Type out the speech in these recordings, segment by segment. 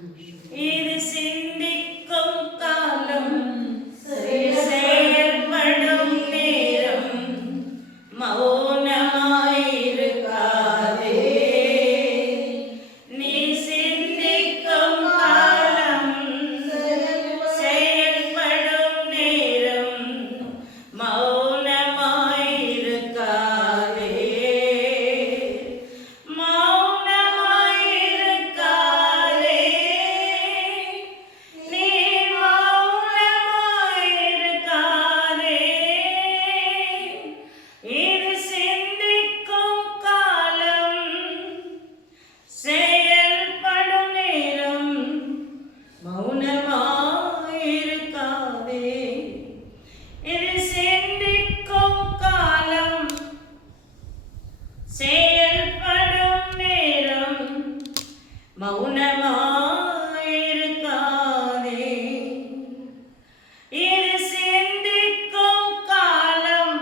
இது சிந்திக்கும் காலம், செயல்படும் நேரம், மௌனமாயிருக்காதே. நீ சிந்திக்கும் காலம், செயல்படும் நேரம், மௌனமாயிருக்காதே. மௌனமாயிருக்காதே. நீ மௌனமாயிருக்காதே. இது சிந்திக்கும் காலம், செயல்படும் நேரம், மௌனமாயிருக்காதே. இது சிந்திக்கும் காலம், செயல்படும் நேரம், மௌனமாயிருக்காதே. இது சிந்திக்கும் காலம்,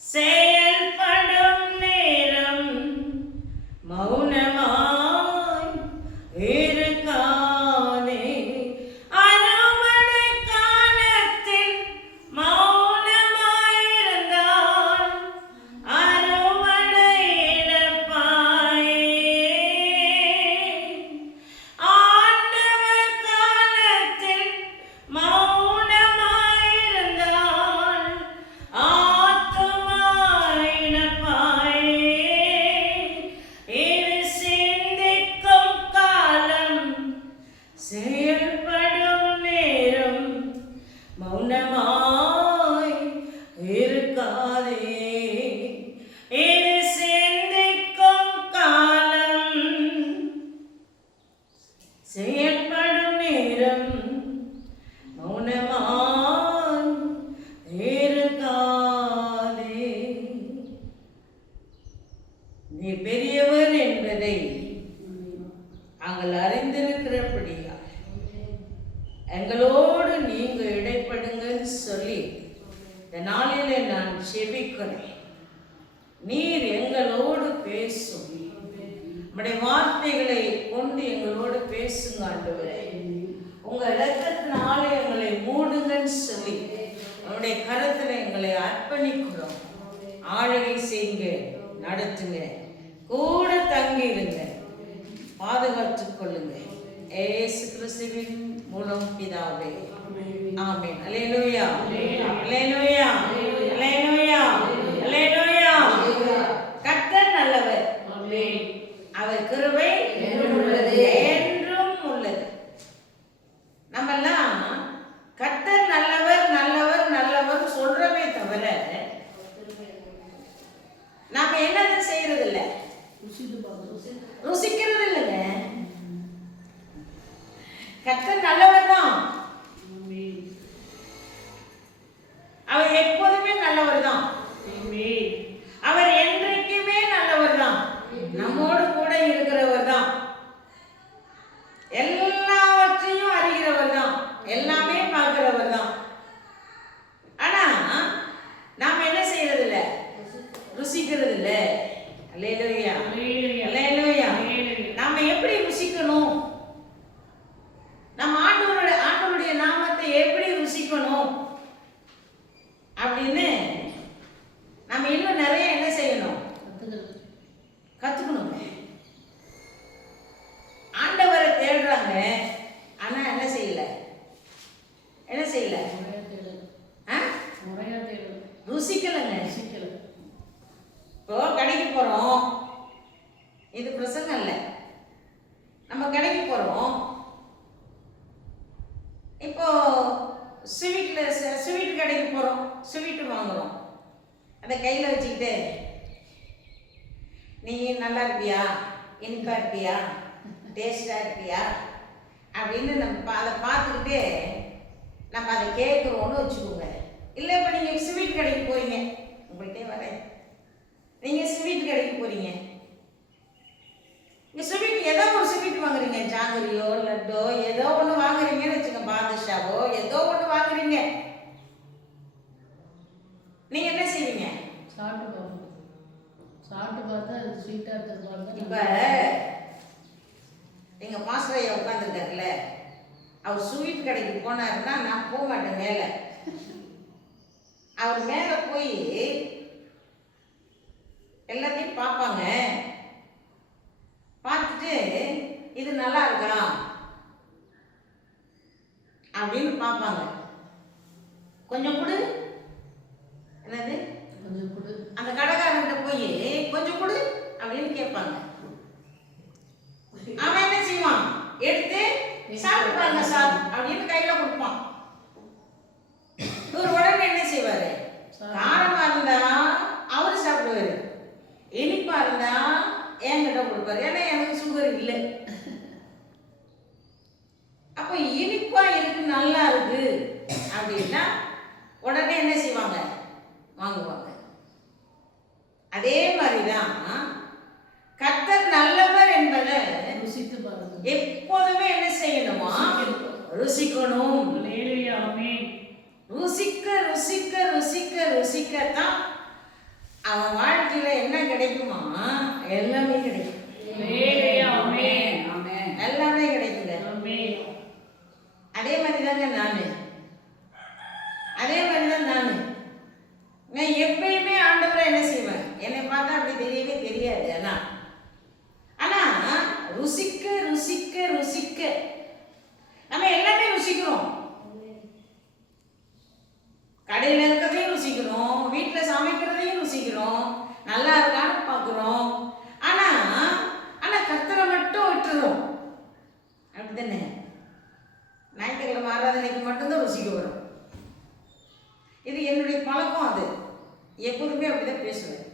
செயல்படும் நேரம், மௌனமாய் இருக்காதே. அறுவடை காலத்தில் மௌனமாயிருந்தால் அறுவடை இழப்பாயே. ஆண்டவர் காலத்தில் மௌனமாயிருந்தால் ஆத்துமா இழப்பாயே. இது சிந்திக்கும் காலம், செயல்படும் நேரம், மௌனமாய் இருக்காதே. இது சிந்திக்கும் காலம், செயல்படும் நேரம், மௌனமாய் இருக்காதே. நீ பெரியவர் என்பதை நாங்கள் அறிந்திருக்கிறபடியா எங்களோடு நீங்க இடைப்படுங்கன்னு சொல்லி இந்த நாளிலே நான் ஜெபிக்கிறேன். நீர் எங்களோடு பேசும், உம்முடைய வார்த்தைகளை கொண்டு எங்களோடு பேசுங்க ஆண்டவரே. உங்க இரத்தத்தினாலே எங்களை மூடுங்கன்னு சொல்லி உங்களுடைய கரத்துல எங்களை அர்ப்பணிக்கிறோம். ஆளுகை செய்யுங்க, நடத்துங்க, கூட தங்கிடுங்க, பாதுகாத்துக் கொள்ளுங்க. இயேசு கிறிஸ்துவின் மூலம் பிதாவே, ஆமென். அல்லேலூயா, அல்லேலூயா, அல்லேலூயா, அல்லேலூயா. கர்த்தர் நல்லவர், அவர் கிருபை என்றும் உள்ளது. நம்மெல்லாம் கர்த்தர் நல்லவர் நல்லவர் நல்லவர் சொல்றமே தவிர நாம என்னது செய்யறது இல்லை, ருசிக்கிறது இல்லைங்க. கர்த்தர் நல்லவர் தான், அவர் எப்போதுமே நல்லவர் தான், அவர் என்றைக்குமே நல்லவர் தான், நம்மோடு கூட இருக்கிறவர் தான், எல்லாவற்றையும் அறிகிறவர் தான், எல்லாமே பார்க்கிறவர் தான். ஆனா நாம என்ன செய்யறது இல்லை, ருசிக்கிறது இல்லை. அல்லேலூயா, அல்லேலூயா. நாம எப்படி ருசிக்கணும், நம்ம ஆண்டவருடைய நாமத்தை எப்படி ருசிக்கணும் அப்படின்னு நம்ம இன்னும் நிறைய என்ன செய்யணும், கத்துக்கணும். ஆண்டவரை தேடுறாங்க, ஆனா என்ன செய்யல, ருசிக்கலங்க. இப்போ கடைக்கு போறோம், இது பிரசங்கம் இல்லை, நம்ம கடைக்கு போறோம். இப்போ ஸ்வீட் கடைக்கு போறோம், ஸ்வீட் வாங்குறோம். அதை கையில் வச்சுக்கிட்டு நீ நல்லா இருப்பியா, இனிப்பா இருப்பியா, டேஸ்டா இருப்பியா அப்படின்னு நம்ம அதை பார்த்துக்கிட்டே நம்ம அதை கேட்குறோன்னு வச்சுக்கோங்க. இல்லை இப்போ நீங்கள் ஸ்வீட் கடைக்கு போறீங்க, உங்கள்கிட்டே வரேன், நீங்கள் ஸ்வீட் கடைக்கு போறீங்க, இந்த ஸ்வீட் ஏதோ ஒரு ஸ்வீட் வாங்குறீங்க, ஜாங்கிரியோ லட்டோ ஏதோ ஒன்று வாங்குறீங்கன்னு வச்சுங்க, பாதுஷாவோ ஏதோ ஒன்று வாங்குறீங்க. நீங்க என்ன செய்வீங்க, சாப்பிட்டு பார்த்தா அது ஸ்வீட்டாக இருக்கிறது பாருங்க. இப்போ எங்கள் மாஸ்டர் ஐயா உட்காந்துருக்காரு, அவர் ஸ்வீட் கடைக்கு போனாருன்னா நான் போக மாட்டேன் மேலே. அவர் மேலே போய் எல்லாத்தையும் பார்ப்பாங்க. பார்த்துட்டு இது நல்லா இருக்கா அப்படின்னு பார்ப்பாங்க. கொஞ்சம் கொடு, என்னது கொஞ்சம் கொடு, அந்த கடைக்காரன்கிட்ட போய் கொஞ்சம் கொடு அப்படின்னு கேட்பாங்க. அவன் என்ன செய்வான், எடுத்து சாப்பிட்டு பாருங்க சார் அப்படின்னு கையில கொடுப்பான். இவர் உடனே என்ன செய்வாரு, காரமா இருந்தா அவரு சாப்பிடுவாரு, இனிப்பா இருந்தா என்கிட்ட கொடுப்பாரு. ஏன்னா எனக்கு சுகர் இல்லை. அப்போ இனிப்பா இருக்கு, நல்லா இருக்கு அப்படின்னா உடனே என்ன செய்வாங்க, வாங்குவாங்க. அதே மாதிரிதான் கர்த்தர் நல்லவர் என்பதை எப்போதுமே என்ன செய்யணுமா, ருசிக்கணும். ருசிக்க ருசிக்க ருசிக்க ருசிக்கத்தான் அவன் வாழ்க்கையில என்ன கிடைக்குமா, எல்லாமே கிடைக்கும். எல்லாமே கிடைக்குங்க. அதே மாதிரிதாங்க நானு, அதே மாதிரிதான் நானு. நான் எப்பயுமே ஆண்டவரை என்ன செய்வேன், என்னை பார்த்தா அப்படி தெரியவே தெரியாது. ஆனா ருசிக்க ருசிக்க ருசிக்க நம்ம எல்லாமே ருசிக்கிறோம். கடையில் இருக்கிறதையும் ருசிக்கிறோம், வீட்டில் சமைக்கிறதையும் ருசிக்கிறோம், நல்லா இருக்கான்னு பார்க்குறோம். ஆனா ஆனா கர்த்தரை மட்டும் விட்டுறோம். அப்படித்தானே? ஞாயிற்றுக்கிழமை ஆராதனைக்கு மட்டும்தான் ருசிக்க வரும். இது என்னுடைய பழக்கம். அது எப்போதுமே அப்படிதான் பேசுவேன்.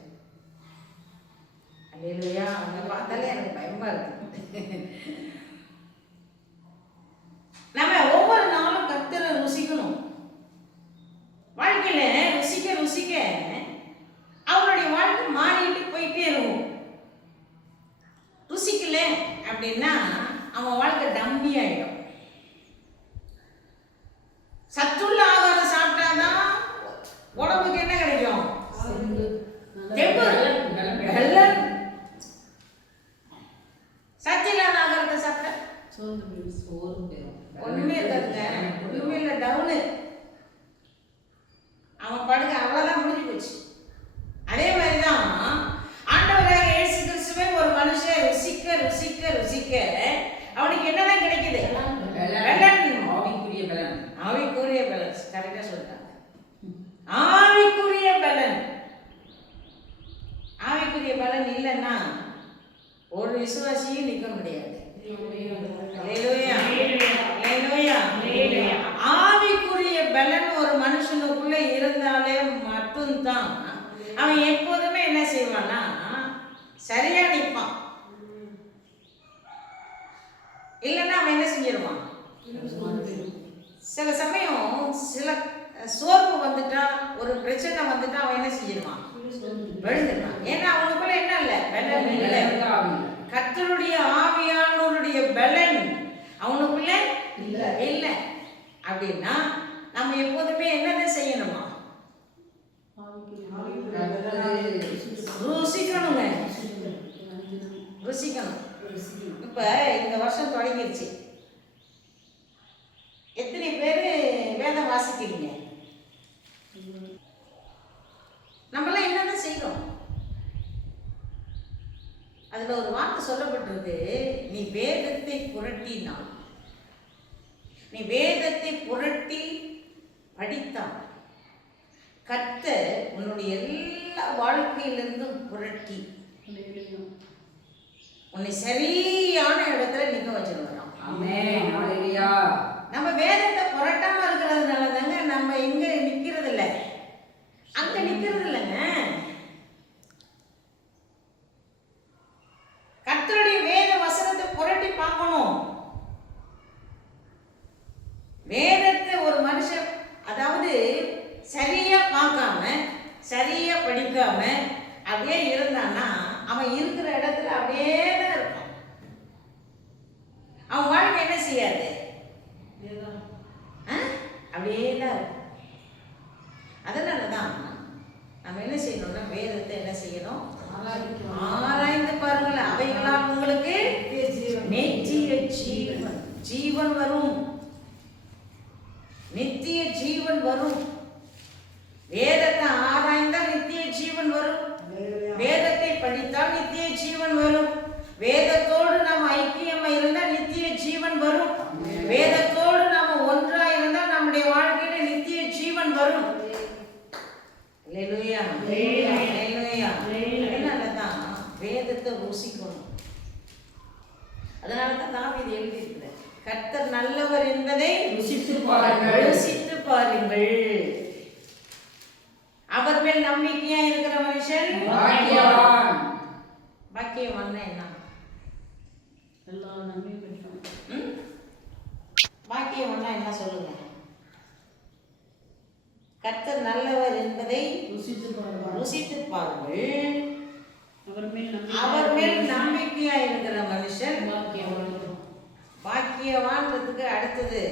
அல்லேலூயா. அவங்க பார்த்தாலே எனக்கு பயமா இருக்கு. நம்ம ஒவ்வொரு நாளும் கர்த்தரை ருசிக்கணும். வாழ்க்கையில ருசிக்க ருசிக்க அவருடைய வாழ்க்கை மாறிட்டு போயிட்டே இருக்கும். ருசிக்கல அப்படின்னா அவன் வாழ்க்கை டம்மி ஆயிடும். சத்துள்ள ஆகாரம் சாப்பிட்டாதான் உடம்புக்கு என்ன கிடைக்கும், சத்து இல்லாத ஆகாரத்தை சாப்பிட்டா ஒண்ணுமே இருக்காதுங்க. ஒண்ணுமே இல்லை, டவுனு. அவன் படுக்க அவ்வளவுதான், முடிஞ்சு போச்சு. அதே மாதிரிதான் ஆண்டவராக இயேசு கிறிஸ்துவே ஒரு மனுஷன் ருசிக்க ருசிக்க ருசிக்க அவனுக்கு என்னதான் கிடைக்குது, ஆவிக்குரிய பலன். ஆவிக்குரிய பலன் கரெக்டா சொல்லிட்டாங்க. ஆவிக்குரிய பலன். ஆவிக்குரிய பலன் இல்லைன்னா ஒரு விசுவாசியும் நிற்க முடியாது. ஆவிக்குரிய பலன் ஒரு மனுஷனுக்குள்ள இருந்தாலே மட்டும்தான் அவன் எப்போதுமே என்ன செய்வான்னா சரியா நிற்பான். இல்லைன்னா அவன் என்ன செஞ்சிருவான், சில சமயம் சில சோர்வு வந்துட்டா, ஒரு பிரச்சனை வந்துட்டா அவன் என்ன செஞ்சிருவான், விழுந்துட்டான். ஏன்னா அவனுக்குள்ள என்ன இல்லை, பலன் இல்லை. கர்த்தருடைய ஆவியானவருடைய பலன் அவனுக்குள்ள இல்லை அப்படின்னா நம்ம எப்போதுமே என்னதான் செய்யணுமா, ருசிக்கணுங்க. ருசிக்கணும். இப்ப இந்த வருஷம் தொடங்கிருச்சு. எத்தனை பேர் வேதம் வாசிக்கிறீங்க? நம்மளாம் என்னதான் செய்யறோம்? அதுல ஒரு வார்த்தை சொல்லப்பட்டிருக்கு, நீ வேதத்தை புரட்டினால், நீ வேதத்தை புரட்டி படித்தால் கர்த்தர் உன்னுடைய எல்லா வாழ்க்கையிலிருந்தும் புரட்டி உன்னை சரியான இடத்துல நிக்க வச்சிருக்கிறோம். நம்ம வேதத்தை புரட்டாம இருக்கிறதுனால தாங்க நம்ம எங்க நிக்கிறது இல்லை, அங்க நிக்கிறது இல்லைங்க. கர்த்தருடைய வேத வசனத்தை புரட்டி பார்க்கணும். வேதத்தை ஒரு மனுஷன் அதாவது சரியா பார்க்காம சரியா படிக்காம அப்படியே இருந்தான்னா அவன் இருக்கிற இடத்துல அப்படியே தான் இருப்பான். அவன் வாழ்க்கை என்ன செய்யாது, அப்படியே தான் இருக்கும். அதனாலதான் நம்ம என்ன செய்யணும்னா வேதத்தை என்ன செய்யணும், ஆராய்ந்து பாருங்கள், அவைகளால் உங்களுக்கு நித்திய ஜீவன் வரும். ஜீவன் வரும். வேதத்தை ஆராய்ந்தால் நித்திய ஜீவன் வரும். வேதத்தை படித்தால் நித்திய ஜீவன் வரும். வேதத்தோடு நாம் ஐக்கியமா இருந்தால் நித்திய ஜீவன் வரும். வேதத்தோடு நாம ஒன்றா இருந்தால் நம்முடைய வாழ்க்கையில நித்திய ஜீவன் வரும். அல்லேலூயா, அல்லேலூயா. அதனாலதான் வேதத்தை ருசிக்கணும். அதனாலதான் தாவீது எழுதியிருக்கிறார், கர்த்தர் நல்லவர் என்பதை ருசித்து பாருங்கள், ருசித்து பாருங்கள். அவர் மேல் நம்பிக்கையா இருக்கிற மனுஷன் பாக்கியவான். பாக்கியவான் என்ன? பாக்கியவான் என்ன சொல்லுங்க? கர்த்தர் நல்லவர் என்பதை ருசித்து பாருங்கள். அவர் மேல் நம்பிக்கையா இருக்கிற மனுஷன் பாக்கியவான்றதுக்கு அடுத்தது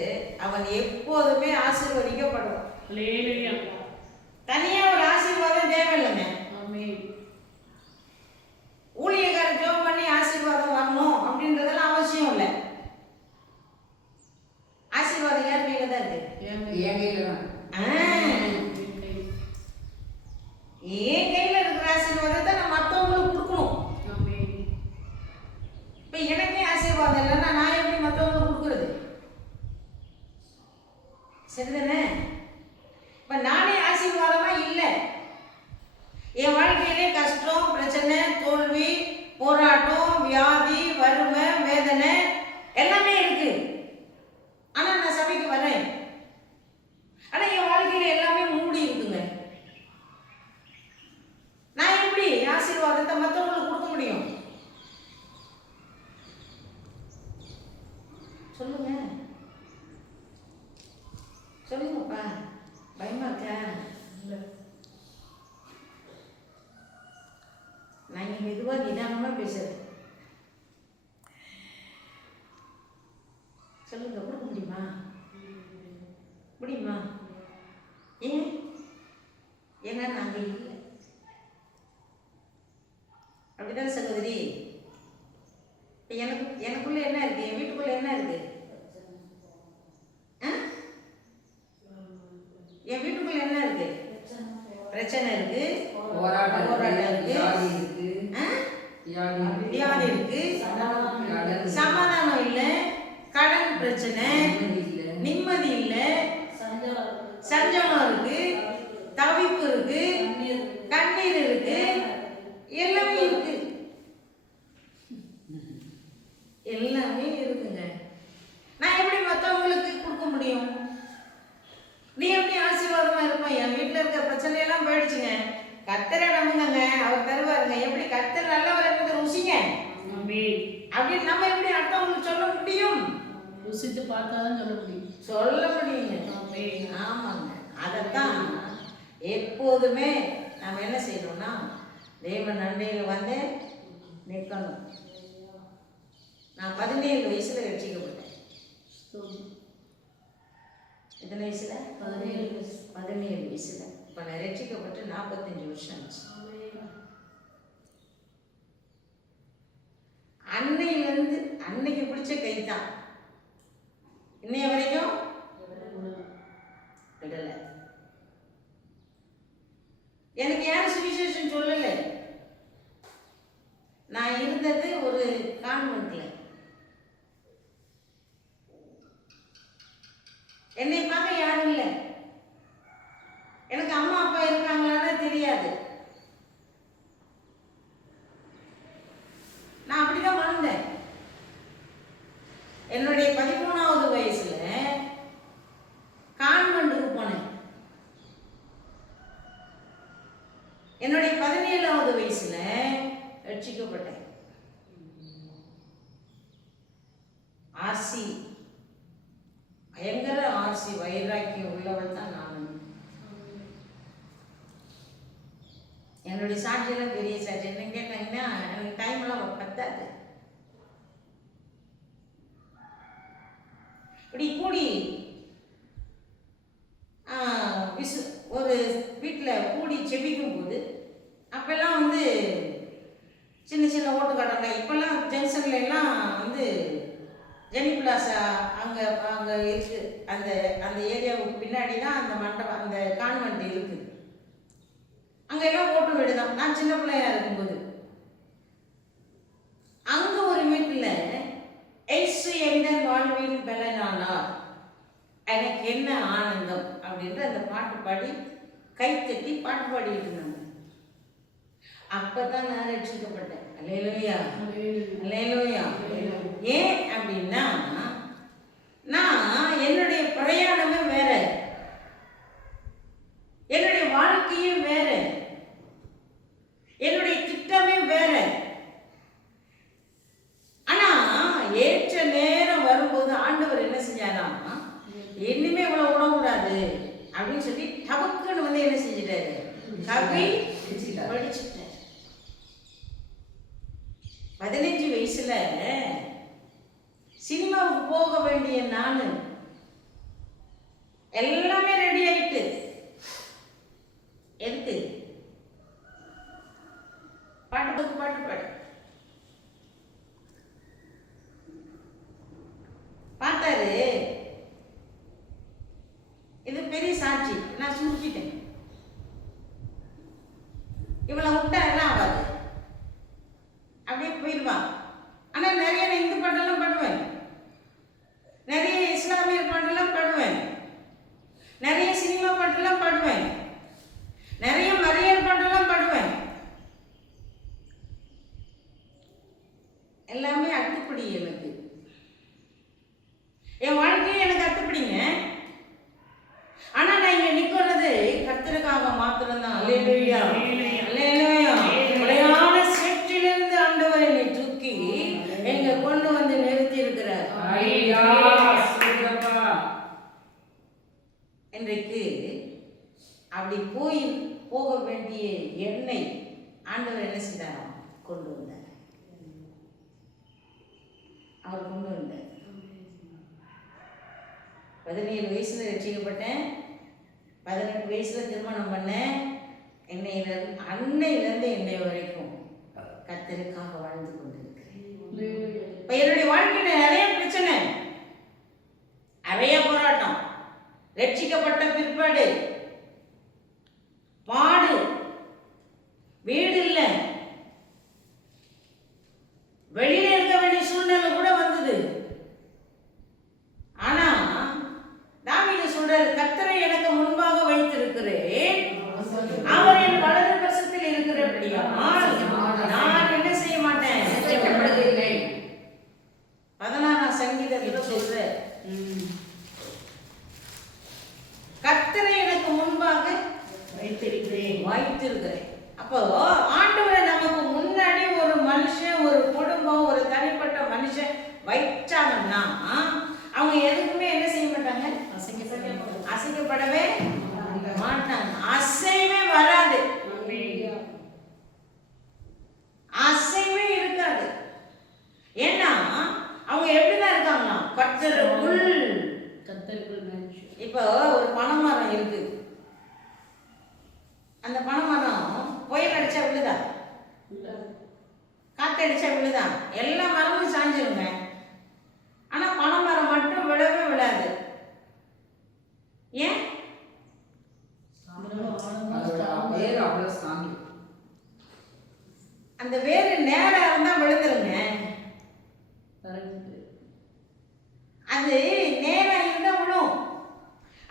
அவன் எப்போதுமே ஆசீர்வதிக்கப்படுவான். தனியா ஒரு ஆசீர்வாதம் தேவையில்லைங்க. ஊழியக்காரர் ஜெபம் பண்ணி ஆசீர்வாதம் வரணும் அப்படின்றதெல்லாம் அவசியம் இல்லை. ஆசீர்வாதம் யார் கையில தான் இருக்கு? என் கையில இருக்கிற ஆசீர்வாதத்தை நான் மற்றவங்களுக்கு கொடுக்கணும். இப்ப எனக்கே ஆசீர்வாதம் இல்லைன்னா நான் எப்படி மற்றவங்களுக்கு கொடுக்கறது? சரிதானே? இப்ப நானே ஆசீர்வாதமா இல்லை. என் வாழ்க்கையிலே கஷ்டம், பிரச்சனை, தோல்வி, போராட்டம், வியாதி, வறுமை, வேதனை எல்லாமே இருக்கு. ஆனா நான் சபைக்கு வரேன். ஆனா என் வாழ்க்கையில எல்லாமே மூடி இருக்குங்க. நான் எப்படி ஆசீர்வாதத்தை மற்றவங்களுக்கு கொடுக்க முடியும்? சொல்லுங்க, சொல்லுங்கப்பா. பயமா இருக்கா? நான் இங்க மெதுவா நிதானமா பேசுறேன். சொல்லுங்க, கொடுக்க முடியுமா? முடியுமா? ஏன்? ஏன்னா நாங்க இல்லை. அப்படிதான் சகோதரி. எனக்குள்ள என்ன இருக்கு? என் வீட்டுக்குள்ள என்ன இருக்கு? என் வீட்டுக்குள்ள என்ன இருக்கு? பிரச்சனை இருக்கு, போராட்டம் இருக்கு, வியாதி இருக்கு, சமாதானம் இல்லை, கடன் பிரச்சனை, நிம்மதி இல்லை, சஞ்சலம் இருக்கு, தவிப்பு இருக்கு, கண்ணீர் இருக்கு, எல்லாமே இருக்கு. எல்லாமே இருக்குங்க. நான் எப்படி மற்றவங்களுக்கு கொடுக்க முடியும்? நீ எப்படி ஆசீர்வாதமா இருப்ப? என் வீட்டுல இருக்க பிரச்சனை எல்லாம் போயிடுச்சுங்க. கர்த்தரை நம்புங்க, அவர் தருவாருங்க. எப்படி கர்த்தர் நல்லவர் என்பதை ருசிங்க அப்படின்னு நம்ம எப்படி அடுத்தவங்களுக்கு சொல்ல முடியும்? ருசித்து பார்த்தாதான் சொல்ல முடியும். சொல்ல முடியுங்க. ஆமாங்க. அதைத்தான் எப்போதுமே நம்ம என்ன செய்யணும்னா தேவன் நன்மையில் வந்து நிற்கணும். நான் 17 வயசுல ரட்சிக்கப்பட்டேன். எத்தனை வயசுல? 17 வயசுல. இப்போ நான் ரட்சிக்கப்பட்டு 45 வருஷம் ஆச்சு. அன்னையிலிருந்து அன்னைக்கு பிடிச்ச கை தான் இன்னைய வரைக்கும் விடலை. எனக்கு யாரும் சுவிசேஷம் சொல்லலை. நான் இருந்தது ஒரு கான்வென்ட்ல. என்னை பார்க்க யாரும் இல்லை. எனக்கு அம்மா அப்பா இருக்காங்களான்னு தெரியாது. நான் அப்படிதான் வாழ்ந்தேன். என்னுடைய 13வது வயசுல கான்வென்ட்டுக்கு போனேன். என்னுடைய 17வது வயசுல ரட்சிக்கப்பட்டேன். ஆர்சி, பயங்கர ஆர்சி வைராக்கியம் உள்ளவள் தான் நான். என்னுடைய சாட்சியெல்லாம் பெரிய சாட்சி. என்ன கேட்டாங்கன்னா எனக்கு டைம் எல்லாம் பத்தாது. இப்படி கூடி ஒரு வீட்டில் கூடி செபிக்கும் போது அப்பெல்லாம் வந்து சின்ன சின்ன ஓட்டு காட்டாங்க. இப்பெல்லாம் ஜங்ஷன்ல எல்லாம் வந்து ஜெனி பிளாசா அங்கே அங்கே அங்கே இருக்குது. அந்த அந்த ஏரியாவுக்கு பின்னாடி தான் அந்த மண்டபம், அந்த கான்வென்ட் இருக்குது. அங்கெல்லாம் ஓட்டு வீடு தான். நான் சின்ன பிள்ளையா இருக்கும்போது அங்கே ஒரு வீட்டில் எய்சு எந்த வாழ்வின் பலனானார் எனக்கு என்ன ஆனந்தம் அப்படின்ற அந்த பாட்டு பாடி கைத்தட்டி பாட்டு பாடிட்டு இருந்தாங்க. அப்பதான் நான் ரட்சிக்கப்பட்டேன். அல்லேலூயா, அல்லேலூயா. ஏன் அப்படின்னா நான் என்னுடைய பிரயாணமே வேற, என்னுடைய வாழ்க்கையும் வேற, என்னுடைய திட்டமே வேற. ஆனா ஏற்ற நேரம் வரும்போது ஆண்டவர் என்ன செஞ்சாரா, இனிமே இவ்வளவு விடக்கூடாது அப்படின்னு சொல்லி டபக்குன்னு வந்து என்ன செஞ்சிட்டாரு, கவி படிச்சுட்டாரு. 15 வயசுல சினிமாவுக்கு போக வேண்டிய நானு எல்லாமே ரெடி ஆயிட்டு, எதுக்கு பாட்டு பாட்டு பாடு பார்த்தாரு. இது பெரிய சாட்சி, நான் சுருக்கிட்டேன். இவளை விட்டா என்ன ஆகாது, அப்படியே போயிடுவான். ஆனால் நிறைய நான் இந்து பாட்டெல்லாம் பாடுவேன், நிறைய இஸ்லாமியர் பாட்டெல்லாம் பாடுவேன், நிறைய சினிமா பாட்டெல்லாம் பாடுவேன், நிறைய மரியாதை பாட்டெல்லாம் பாடுவேன். எல்லாமே அத்துப்படி, எனக்கு என் வாழ்க்கையும் எனக்கு அத்துப்படிங்க. ஆனா நான் இங்க நிக்கிறது கர்த்தருக்காக மாத்திரம்தான். அல்லேலூயா, அல்லேலூயா. உடையான சேற்றிலிருந்து ஆண்டவர் என்னை தூக்கி எங்க கொண்டு வந்து நிறுத்தி இருக்கிறார். இன்றைக்கு அப்படி போக வேண்டிய என்னை ஆண்டவர் என்ன செய்தார், கொண்டு வந்தார். அவர் கொண்டு வந்தார். 17 வயசுல ரட்சிக்கப்பட்டேன், 18 வயசுல திருமணம் பண்ணேன். அன்னையிலிருந்து என்னை வரைக்கும் கர்த்தருக்காக வாழ்ந்து கொண்டிருக்கிறேன். இப்ப என்னுடைய வாழ்க்கையில நிறைய பிரச்சனை, நிறைய போராட்டம். ரட்சிக்கப்பட்ட பிற்பாடு பாடு, வீடு இல்ல, வெளியில இருக்க வேண்டிய சூழ்நிலை கூட வந்தது. ஆனா தாவீது சொல்றாரு, கர்த்தரை எனக்கு முன்பாக வைத்திருக்கிறேன், அவர் என் வலது பக்கத்தில் இருக்கிறபடியால் நான் என்ன செய்ய மாட்டேன், ரட்சிக்கப்படுவதில்லை. 16ஆம் சங்கீதத்தில் சொல்ற, கர்த்தரை எனக்கு முன்பாக வைத்திருக்கிறேன். அப்போ ஆண்டவரை நமக்கு முன்னாடி ஒரு மனுஷன், ஒரு குடும்பம், ஒரு தனிப்பட்ட மனுஷன் வைச்சாங்கன்னா அவங்க எதுக்குமே என்ன செய்ய மாட்டாங்க, அசைக்கப்படவே மாட்டாங்க. அசைவே வராது, அசைவே இருக்காது. ஏன்னா அவங்க எப்படிதான் இருக்காங்கன்னா கர்த்தருக்குள். இப்போ ஒரு பனைமரம் இருக்கு, அந்த பனைமரம் புயல் அடிச்சா விழுதா, காத்து அடிச்சா விழுதா, எல்லா மரமும் சாஞ்சிருங்க. ஆனா பனைமரம் மட்டும் விழவே விழாது. ஏன்? அந்த வேறு நேரா இருந்தா விழுந்துருங்க. அது நேரா இருந்தா விழும்.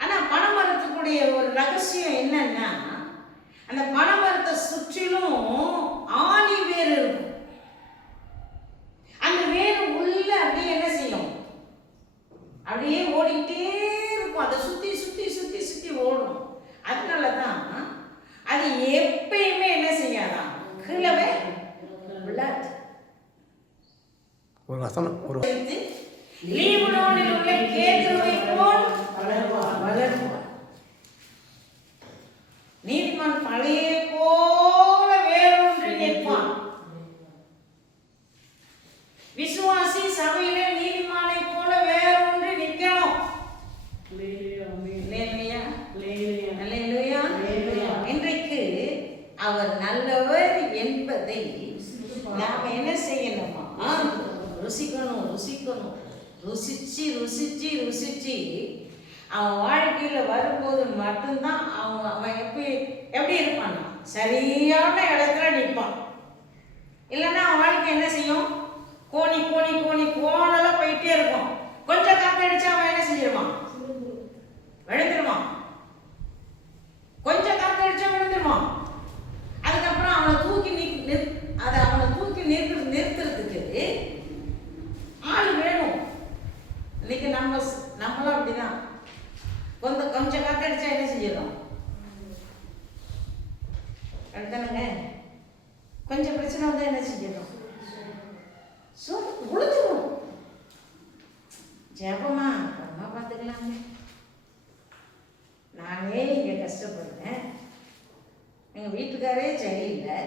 ஆனா பனைமரத்துக்குடைய ஒரு ரகசியம் என்னன்னா, அந்த பனைமரத்தை சுற்றிலும் ஆணி வேர் இருக்கும். அந்த வேர் உள்ள அப்படியே என்ன செய்யும், அப்படியே ஓடிக்கிட்டே இருக்கும். அதை சுத்தி சுத்தி சுத்தி சுத்தி ஓடும். அதனாலதான் அது எப்பயுமே என்ன செய்யாதான், கீழவே விழாது. ஒரு வசனம், ஒரு லீபனோனில் உள்ள கேதுருவை போல் வளருவான். நீதிமான் பழைய போல வேறொன்று நிற்பான். விசுவாசி சபையிலே நீதிமானை போல வேறொன்று நிற்கணும். இன்றைக்கு அவர் நல்லவர் என்பதை நாம என்ன செய்யணுமா, ருசிக்கணும், ருசிக்கணும், ருசிச்சு ருசிச்சு ருசிச்சு அவன் வாழ்க்கையில் வரும்போது மட்டும்தான் அவன் எப்படி இருப்பான், சரியான இடத்துல நிற்பான். இல்லைன்னா அவன் வாழ்க்கை என்ன செய்யும், கோணி கோணி கோணி கோணெல்லாம் போயிட்டே இருக்கும். கொஞ்சம் காத்தடிச்சா அவன் என்ன செஞ்சிருவான், விழுந்துருவான். கொஞ்சம் காத்தடிச்சா விழுந்துருவான். அதுக்கப்புறம் அவனை தூக்கி நிறுத்துறதுக்கு ஆள் வேணும். இன்னைக்கு நம்மளும் அப்படிதான். கொஞ்சம் காத்தடிச்சா என்ன செஞ்சிடும், அப்படித்தானுங்க. கொஞ்சம் பிரச்சனை வந்து என்ன செஞ்சிடும், உழுதுடும். ஜெபமா அம்மா பார்த்துக்கலாங்க. நானே இங்கே கஷ்டப்படுறேன், எங்கள் வீட்டுக்காரே சரியில்லை,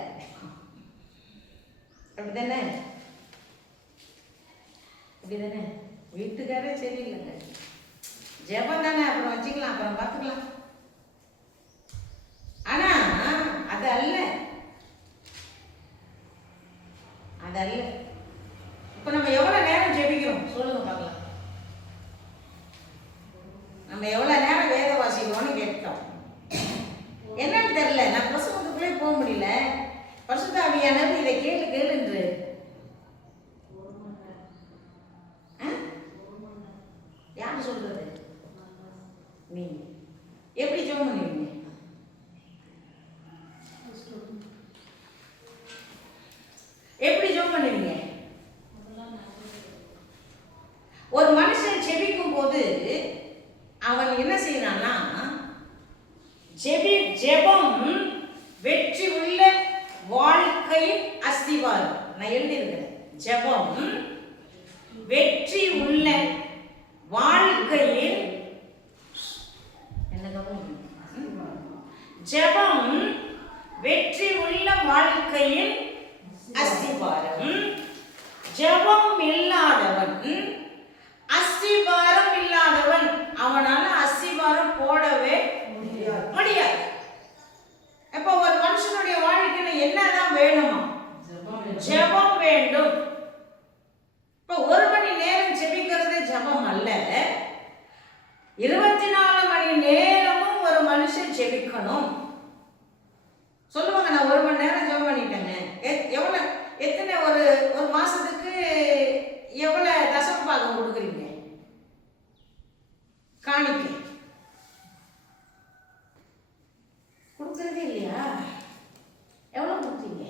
அப்படிதானே அப்படிதானே வீட்டுக்காரே சரியில்லைங்க. ஜெபம் தானே, அப்புறம் வச்சுக்கலாம், அப்புறம் பார்த்துக்கலாம். ஆனா அது அல்ல. இப்போ நம்ம எவ்வளோ நேரம் ஜெபிக்கிறோம் சொல்லுங்க பார்க்கலாம். நம்ம எவ்வளோ நேரம் வேத வாசிக்கிறோம்னு கேட்டோம். என்னன்னு தெரியல, நான் பிரசங்கத்துக்குள்ளே போக முடியல. பரிசுத்த ஆவியானவர் இதை கேளுன்று யார் சொல்றது, நீ எப்படி ஜெபம் பண்ணுவீங்க, எப்படி ஜெபம் பண்ணுவீங்க? ஒரு மனுஷன் ஜெபிக்கும் போது அவன் என்ன செய்யறான்னா, ஜெபம் வெற்றி உள்ள வாழ்க்கையின் அஸ்திவாரம். நான் எழுதியிருக்கிறேன், ஜெபம் வெற்றி உள்ள வாழ்க்கையின் ஜெபம் வெற்றி உள்ள வாழ்க்கையின் அஸ்திவாரம். ஜெபம் இல்லாதவன், அஸ்திவாரம் இல்லாதவன், அவனால அஸ்திவாரம் போடவே முடியாது. இப்ப ஒரு மனுஷனுடைய வாழ்க்கையில என்னதான் வேணுமா, ஜெபம் வேண்டும். இப்ப 1 மணி நேரம் ஜெபிக்கிறது ஜெபம் அல்ல, 24 மணி நேரமும் ஒரு மனுஷன் ஜெபிக்கணும். சொல்லுவாங்க, நான் 1 மணி நேரம் ஜெபம் பண்ணிட்டேங்க. எத்தனை ஒரு மாசத்துக்கு எவ்வளவு தசம பாகம் கொடுக்குறீங்க, காணிக்க கொடுக்கறதே இல்லையா? எவ்வளவு கொடுத்தீங்க?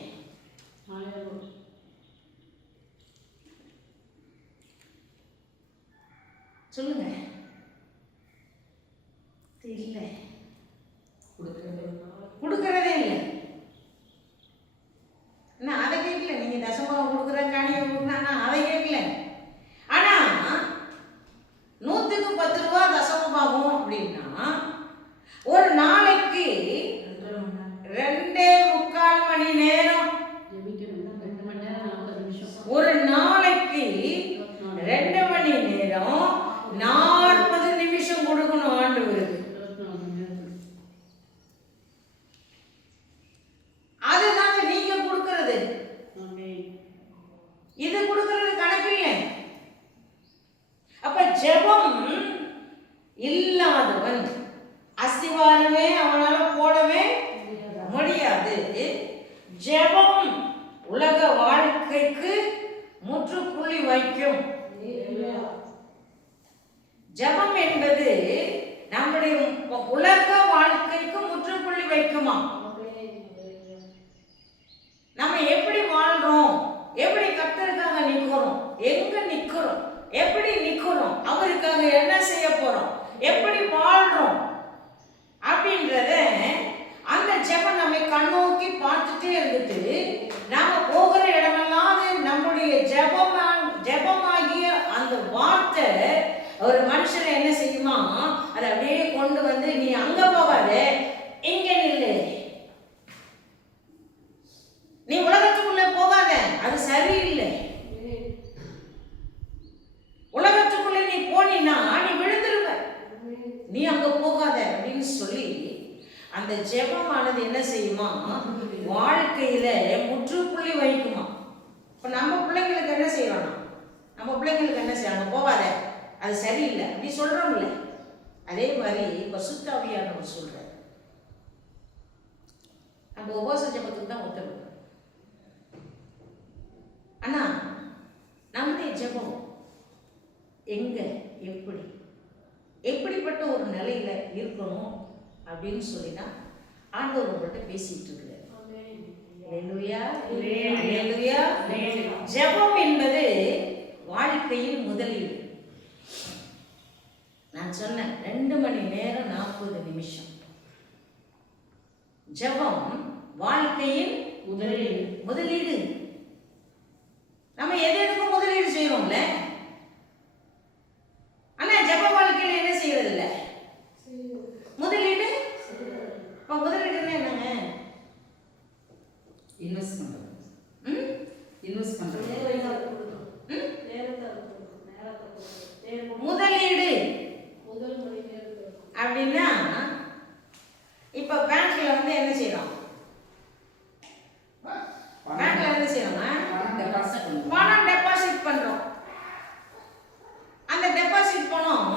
சொல்லுங்க. இல்லை, கொடுக்கறதே இல்லை. நான் அதை கேட்கல, நீங்க தசமம் கொடுக்குற காணியை கொடுக்குறா அதை கேட்கல. ஆனா 100க்கு 10 ரூபா தசமம் ஆகும் அப்படின்னா ஒரு நாளைக்கு 2.25 மணி நேரம், ஒரு நாளைக்கு 2 மணி நேரம் 40 நிமிஷம் கொடுக்கணும் ஆண்டவருக்கு. அதுதாங்க நீங்க கொடுக்கிறது. இது கொடுக்கிறது கணக்கு இல்லை. அப்ப ஜெபம் இல்லாதவன் அஸ்திவாரமே அவனால போடவே முடியாது. ஜெபம் உலக வாழ்க்கைக்கு முற்றுப்புள்ளி வைக்கும். ஜெபம் என்பது நம்முடைய உலக வாழ்க்கைக்கு முற்றுப்புள்ளி வைக்குமா? நம்ம எப்படி வாழ்றோம், எப்படி கர்த்தருக்காக நிக்கிறோம், எங்க நிக்கிறோம், எப்படி நிக்கிறோம், அவருக்காக என்ன செய்ய போறோம், எப்படி வாழ்றோம் அப்படின்றத அந்த ஜெபம் நம்மை கண்ணோக்கி பார்த்துட்டே இருந்துட்டு நாம போகிற இடமெல்லாம் நம்முடைய ஜெபமாகிய அந்த வார்த்தை ஒரு மனுஷனை என்ன செய்யுமா, அதை அப்படியே கொண்டு வந்து நீ அங்க போகாத, இங்க நில்லு, நீ உலகத்துக்குள்ள போகாத, அது சரியில்லை, உலகத்துக்குள்ள நீ போனீன்னா நீ விழுந்துருவ, நீ அங்க போகாத அப்படின்னு சொல்லி அந்த ஜெபமானது என்ன செய்யுமா, வாழ்க்கையில முற்றுப்புள்ளி வைக்குமா. இப்ப நம்ம பிள்ளைங்களுக்கு என்ன செய்யறோம்னா, நம்ம பிள்ளைங்களுக்கு என்ன செய்யணும், போகாத அது சரியில்லை அப்படி சொல்றோம்ல, அதே மாதிரி பரிசுத்த ஆவியானவர் சொல்றார். நம்ம உபவாச ஜெபத்துக்கு தான் உத்தரவு. ஆனா நம்முடைய ஜெபம் எங்க, எப்படி, எப்படிப்பட்ட ஒரு நிலையில இருக்கணும் அப்படின்னு சொல்லினா ஆண்டவர் உங்கள்கிட்ட பேசிட்டு இருக்கிறார். அல்லேலூயா, அல்லேலூயா. ஜெபம் என்பது வாழ்க்கையில் முதலீடு. நான் சொன்னேன் 2 மணி நேரம் 40 நிமிஷம். ஜெபம் வாழ்க்கையில் முதலீடு. நம்ம எதுக்கும் முதலீடு செய்யறோம்ல, ஆனா ஜெப வாழ்க்கையில என்ன செய்யறது இல்ல, முதலீடு. இப்ப முதலீடுன்னா என்னங்க? இன்வெஸ்ட் பண்றது. முதலீடு அப்படின்னா இப்ப பேங்க்ல வந்து என்ன செய்யறோம்? பேங்க்ல என்ன செய்யறோம்? பணம் டெபாசிட் பண்றோம். அந்த டெபாசிட் பணம்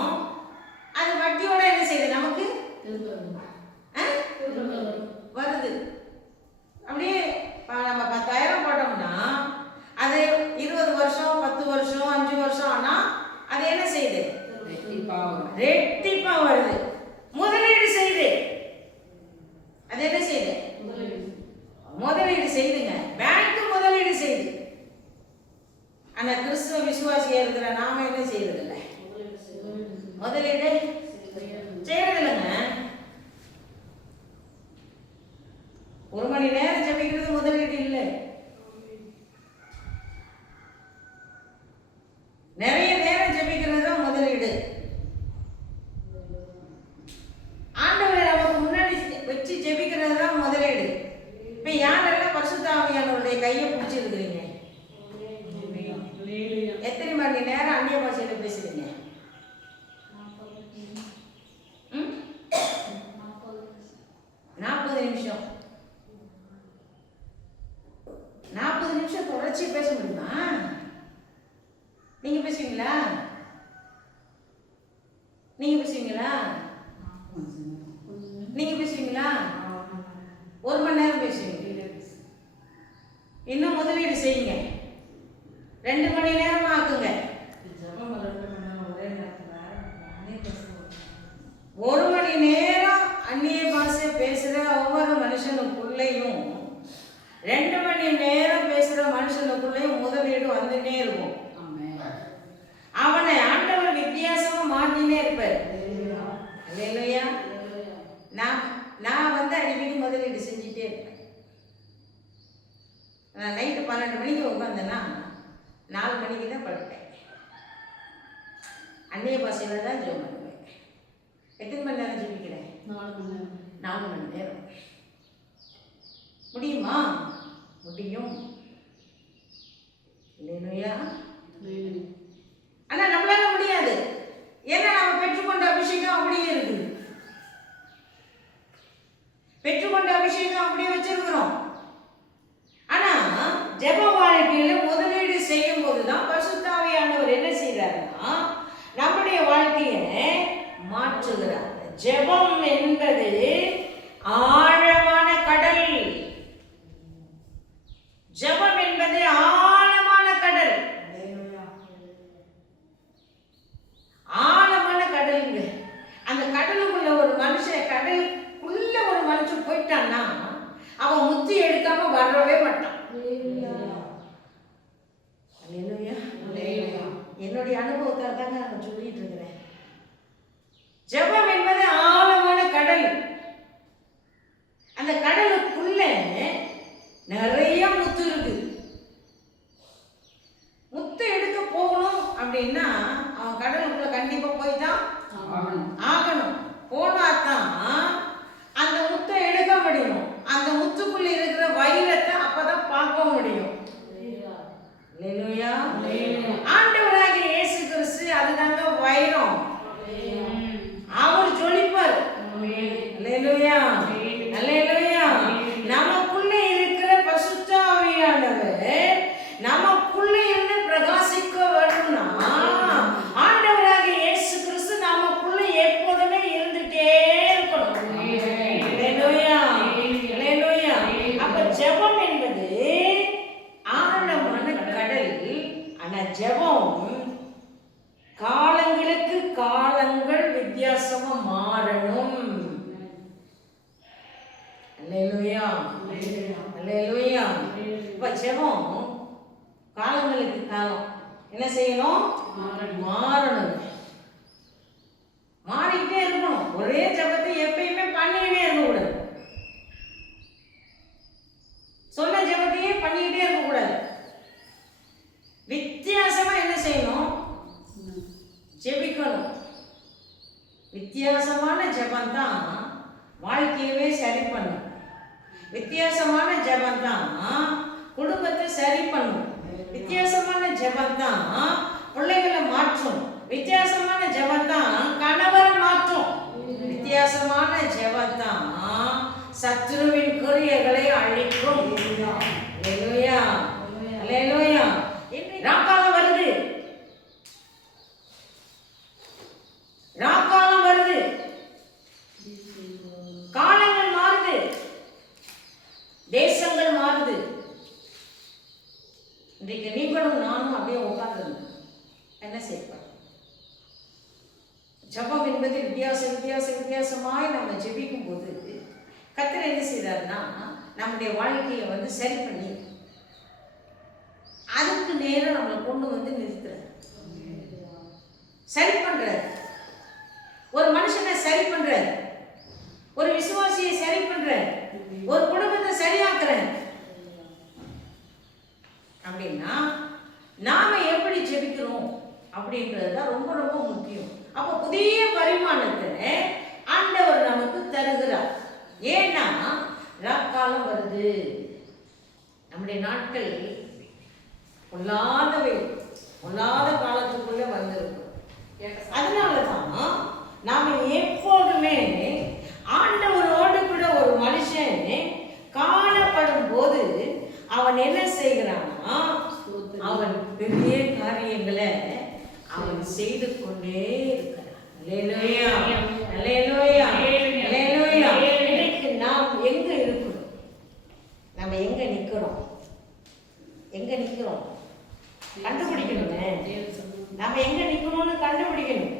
அது வட்டியோட என்ன செய்யுது? நமக்கு வருது. அப்படியே நம்ம 10,000 போட்டோம்னா அது 20 வருஷம் 10 வருஷம் 5 வருஷம் ஆனா அது என்ன செய்யுது? ரெட்டிப்பா வருது. முதலீடு செய்யுது. அது என்ன செய்யுது? முதலீடு செய்யுதுங்க. பேங்க் முதலீடு செய்யுது. ஆனா கிறிஸ்துவ விசுவாசியா இருக்கிற நாம என்ன செய்யறது இல்லை, முதலீடு செய்யறது இல்லைங்க. 1 மணி நேரம் ஜெபிக்கிறது முதலீடு இல்லை. நிறைய நேரம் ஜெபிக்கிறது தான் முதலீடு. ஆண்டவரை நமக்கு முன்னாடி வச்சு ஜெபிக்கிறது தான் முதலீடு. இப்ப யாரெல்லாம் பரிசுத்த ஆவியானவருடைய கையை பிடிச்சிருக்கிறீங்க? எத்தனை மணி நேரம் அந்நிய பாஷையில பேசுறீங்க? 40 நிமிஷம். 40 நிமிஷம் தொடர்ச்சி பேச முடியுமா? நீங்க பேசுவீங்களா? நீங்க பேசுவீங்களா? நீங்க பேசுவீங்களா? 1 மணி நேரம் பேசுவீங்க. இன்னும் முதலீடு செய்யுங்க. 2 மணி நேரம் ஆக்குங்க. 1 மணி நேரம் அந்நிய பாஷை பேசுற ஒவ்வொரு மனுஷனுக்குள்ளேயும் 2 மணி நேரம் பேசுற மனுஷனுக்குள்ளேயும் முதலீடு வந்துட்டே இருக்கும். அவனை ஆண்டவர் வித்தியாசமா மாத்தினே இருப்பார். அல்லேலூயா. நான் வந்து அடிக்கடி முதலீடு செஞ்சுட்டே இருப்பேன். நான் நைட்டு 12 மணிக்கு உட்காந்தேன்னா 4 மணிக்கு தான் படுப்பேன். அந்நிய பாஷையில தான் ஜெபம் பண்ணுவேன். எத்தனை மணி நேரம் ஜெபிக்கிறேன்? 4 மணி நேரம். முடியுமா? முடியும். இல்லையா? ஆனா நம்மளால முடியாது. ஏன்னா நம்ம பெற்றுக்கொண்ட அபிஷேகம் அப்படியே இருக்குது. பெற்றுக்கொண்ட அபிஷேகம் அப்படியே வச்சிருக்கிறோம். ஆனா ஜெப வாழ்க்கையில முதலீடு செய்யும் போதுதான் பரிசுத்த ஆவியானவர் என்ன செய்யறாருன்னா நம்முடைய வாழ்க்கையை மாற்றுகிறார். ஜெபம் என்பது ஆழமான கடல். ஜெபம் என்பது ஆழமான கடல். ஆழமான கடலுங்க. அந்த கடலுக்குள்ள ஒரு மனுஷன், கடலுக்குள்ள ஒரு மனுஷன் போயிட்டான்னா அவன் முத்தி எடுக்காம வரவே மாட்டான். என்னுடைய அனுபவத்தால் தாங்க நான் சொல்லிட்டு இருக்கிறேன். ஜெபம் என்பது ஆழமான கடல். அல்லேலூயா. இப்ப ஜெபம் காலங்களுக்கு காலம் என்ன செய்யணும்? மாறணும். மாறிக்கிட்டே இருக்கணும். ஒரே ஜெபத்தை எப்பயுமே பண்ணிக்கிட்டே இருக்கக்கூடாது. சொன்ன ஜெபத்தையே பண்ணிக்கிட்டே இருக்கக்கூடாது. வித்தியாசமா என்ன செய்யணும்? ஜெபிக்கணும். வித்தியாசமான ஜெபம் தான் வாழ்க்கையவே சரி பண்ணும். வித்தியாசமான ஜெபம் தான் குடும்பத்தை சரி பண்ணும். வித்தியாசமான ஜெபம் தான் பிள்ளைகளை மாற்றும். வித்தியாசமான ஜெபம் தான் கணவரை மாற்றும். வித்தியாசமான ஜெபம் தான் சத்துருவின் கிரியைகளை அழிக்கும். அல்லேலூயா, அல்லேலூயா. ராக்காலம் வருது, ராக்காலம் வருது, காலங்கள் மாறுது, தேசங்கள் மாறுது. இன்றைக்கு நீங்களும் நானும் அப்படியே உட்கார்ந்து என்ன செய்யப்படும்? ஜபம் என்பது வித்தியாசமாய் நம்ம ஜெபிக்கும் போது கர்த்தர் என்ன செய்யறாருன்னா நம்முடைய வாழ்க்கையை சரி பண்ணி அதுக்கு நேரம் நம்மளை கொண்டு நிறுத்துறாரு, சரி பண்றாரு. ஒரு மனுஷனை சரி பண்றாரு, ஒரு விசுவாசியை சரி பண்றாரு, ஒரு குடும்பத்தை சரியாக்குறாரு. அப்படின்னா நாம எப்படி ஜெபிக்கிறோம் அப்படின்றது தான் ரொம்ப ரொம்ப முக்கியம். அப்போ புதிய பரிமாணத்தை ஆண்டவர் நமக்கு தருகிறார். ஏன்னா ராக்காலம் வருது. நம்முடைய நாட்கள் பொல்லாதவை, பொல்லாத காலத்துக்குள்ள வந்திருக்கும். அதனாலதான் நாம எப்போதுமே ஆண்டவரோடு கூட ஒரு மனுஷன் காணப்படும் போது அவன் என்ன செய்கிறான்னா அவன் பெரிய காரியங்களை அவன் செய்து கொண்டே இருக்கிறான். அல்லேலூயா, அல்லேலூயா, அல்லேலூயா. இன்னைக்கு நாம் எங்க இருக்கிறோம்? நம்ம எங்க நிக்கிறோம்? எங்க நிக்கிறோம் கண்டுபிடிக்கணுமே. நம்ம எங்க நிக்கணும்னு கண்டுபிடிக்கணும்.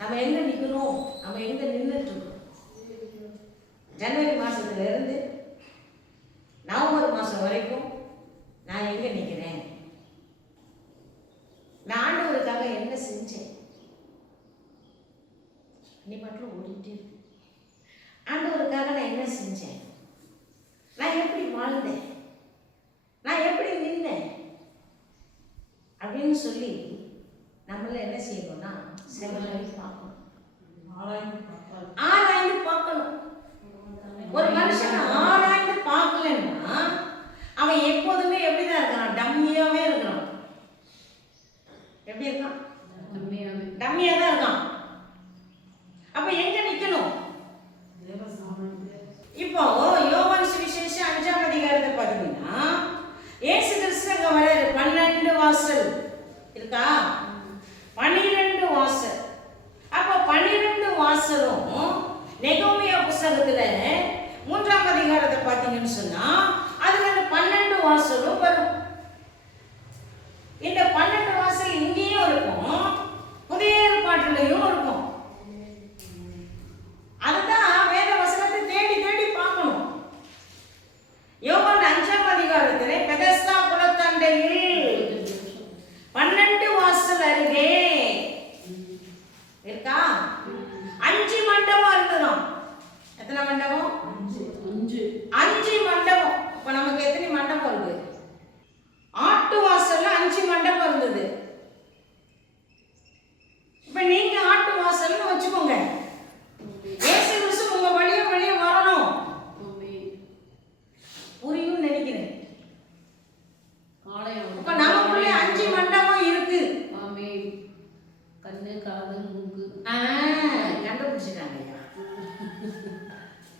நம்ம எங்க நிக்கணும், நம்ம எங்க நின்றுட்டு இருக்கோம்? ஜனவரி மாசத்துல இருந்து நவம்பர் மாசம் வரைக்கும் நான் எங்க நிக்கிறேன்? நான் ஆண்டவருக்காக என்ன செஞ்சேன்? நீ மட்டும் ஓடிட்டே இருக்கு. ஆண்டவருக்காக நான் என்ன செஞ்சேன்? நான் எப்படி வாழ்ந்தேன்? நான் எப்படி நின்னேன்? அப்படின்னு சொல்லி நம்மள என்ன செய்யணும்னா பார்க்கணும், ஆராய்ந்து பார்க்கணும். ஒரு மனுஷனை ஆராய்ந்து பார்க்கலன்னா அவன் எப்போதுமே எப்படிதான் இருக்கிறான்? டம்மியாவே இருக்கிறான். எப்படி இருக்கான்? டம்மியா தான் இருக்கான். அப்ப எங்க நிக்கணும்? இப்போ யோவான் சுவிசேஷம் 5ஆம் அதிகாரத்தை பார்த்தீங்கன்னா இயேசு கிறிஸ்து அங்க வராரு. 12 வாசல் இருக்கா? 12 வாசல். அப்ப 12 வாசலும் நெகோமியா புத்தகத்துல 3ஆம் அதிகாரத்தை பார்த்தீங்கன்னு சொன்னா அதுல 12 வாசலும் வரும். இந்த 12 வாசல் இங்கேயும் இருக்கும், புதிய ஏற்பாட்டிலையும் இருக்கும். அதுதான் வேத வசனத்தை தேடி தேடி பார்க்கணும். யோவான் 5ஆம் அதிகாரத்திலே பெதஸ்தா குளத்தண்டையில் 12 வாசல் அருகே இருக்கா? 5 மண்டபம் இருந்ததாம். எத்தனை மண்டபம்? 5 மண்டபம். இப்ப நமக்கு எத்தனை மண்டபம் இருக்கு? ஆட்டு வாசல்ல 5 மண்டபம் இருந்தது. இப்ப நீங்க ஆட்டு வாசல்னு வச்சுக்கோங்க. இயேசு கிறிஸ்து உங்க வழியா வரணும். புரியும் நினைக்கிறேன். இப்ப நமக்குள்ள 5 மண்டபம் இருக்கு. கண்ணு, காது, மூக்கு கண்டுபிடிச்சிட்டாங்க.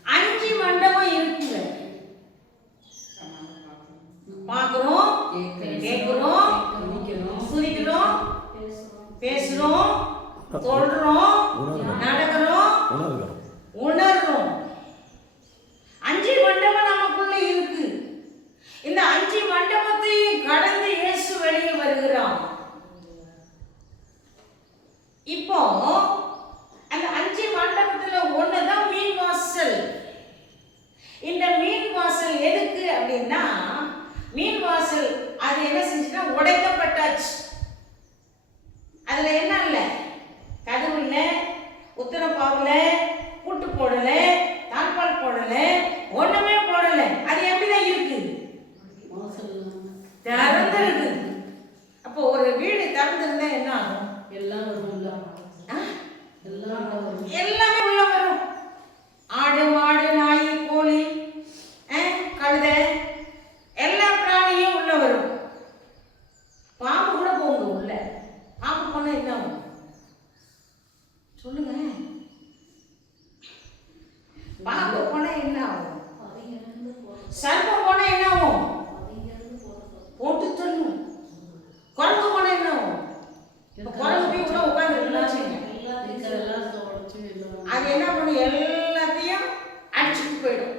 5 மண்டபம் இருக்குங்க. பார்க்கிறோம், கேட்கிறோம், சுதிக்கிறோம், பேசுறோம், சொல்றோம், நடக்கிறோம், உணர்றோம். 5 மண்டபம் நமக்குள்ள இருக்கு. இந்த 5 மண்டபத்தையும் கடந்து இயேசு வெளியே வருகிறான். இப்போ அந்த 5 மண்டபத்துல ஒண்ணுதான் மீன் வாசல். இந்த மீன் சொல்லுங்க. பாம்பு போனா என்ன ஆகும்? சர்ப்பம் போனா என்ன ஆகும்? போட்டு தள்ளும். குரங்கு போனா என்ன ஆகும்? குரங்கு போய் கூட உட்காந்துருக்கலாம். அது என்ன பண்ணும்? எல்லாத்தையும் அடிச்சுட்டு போயிடும்.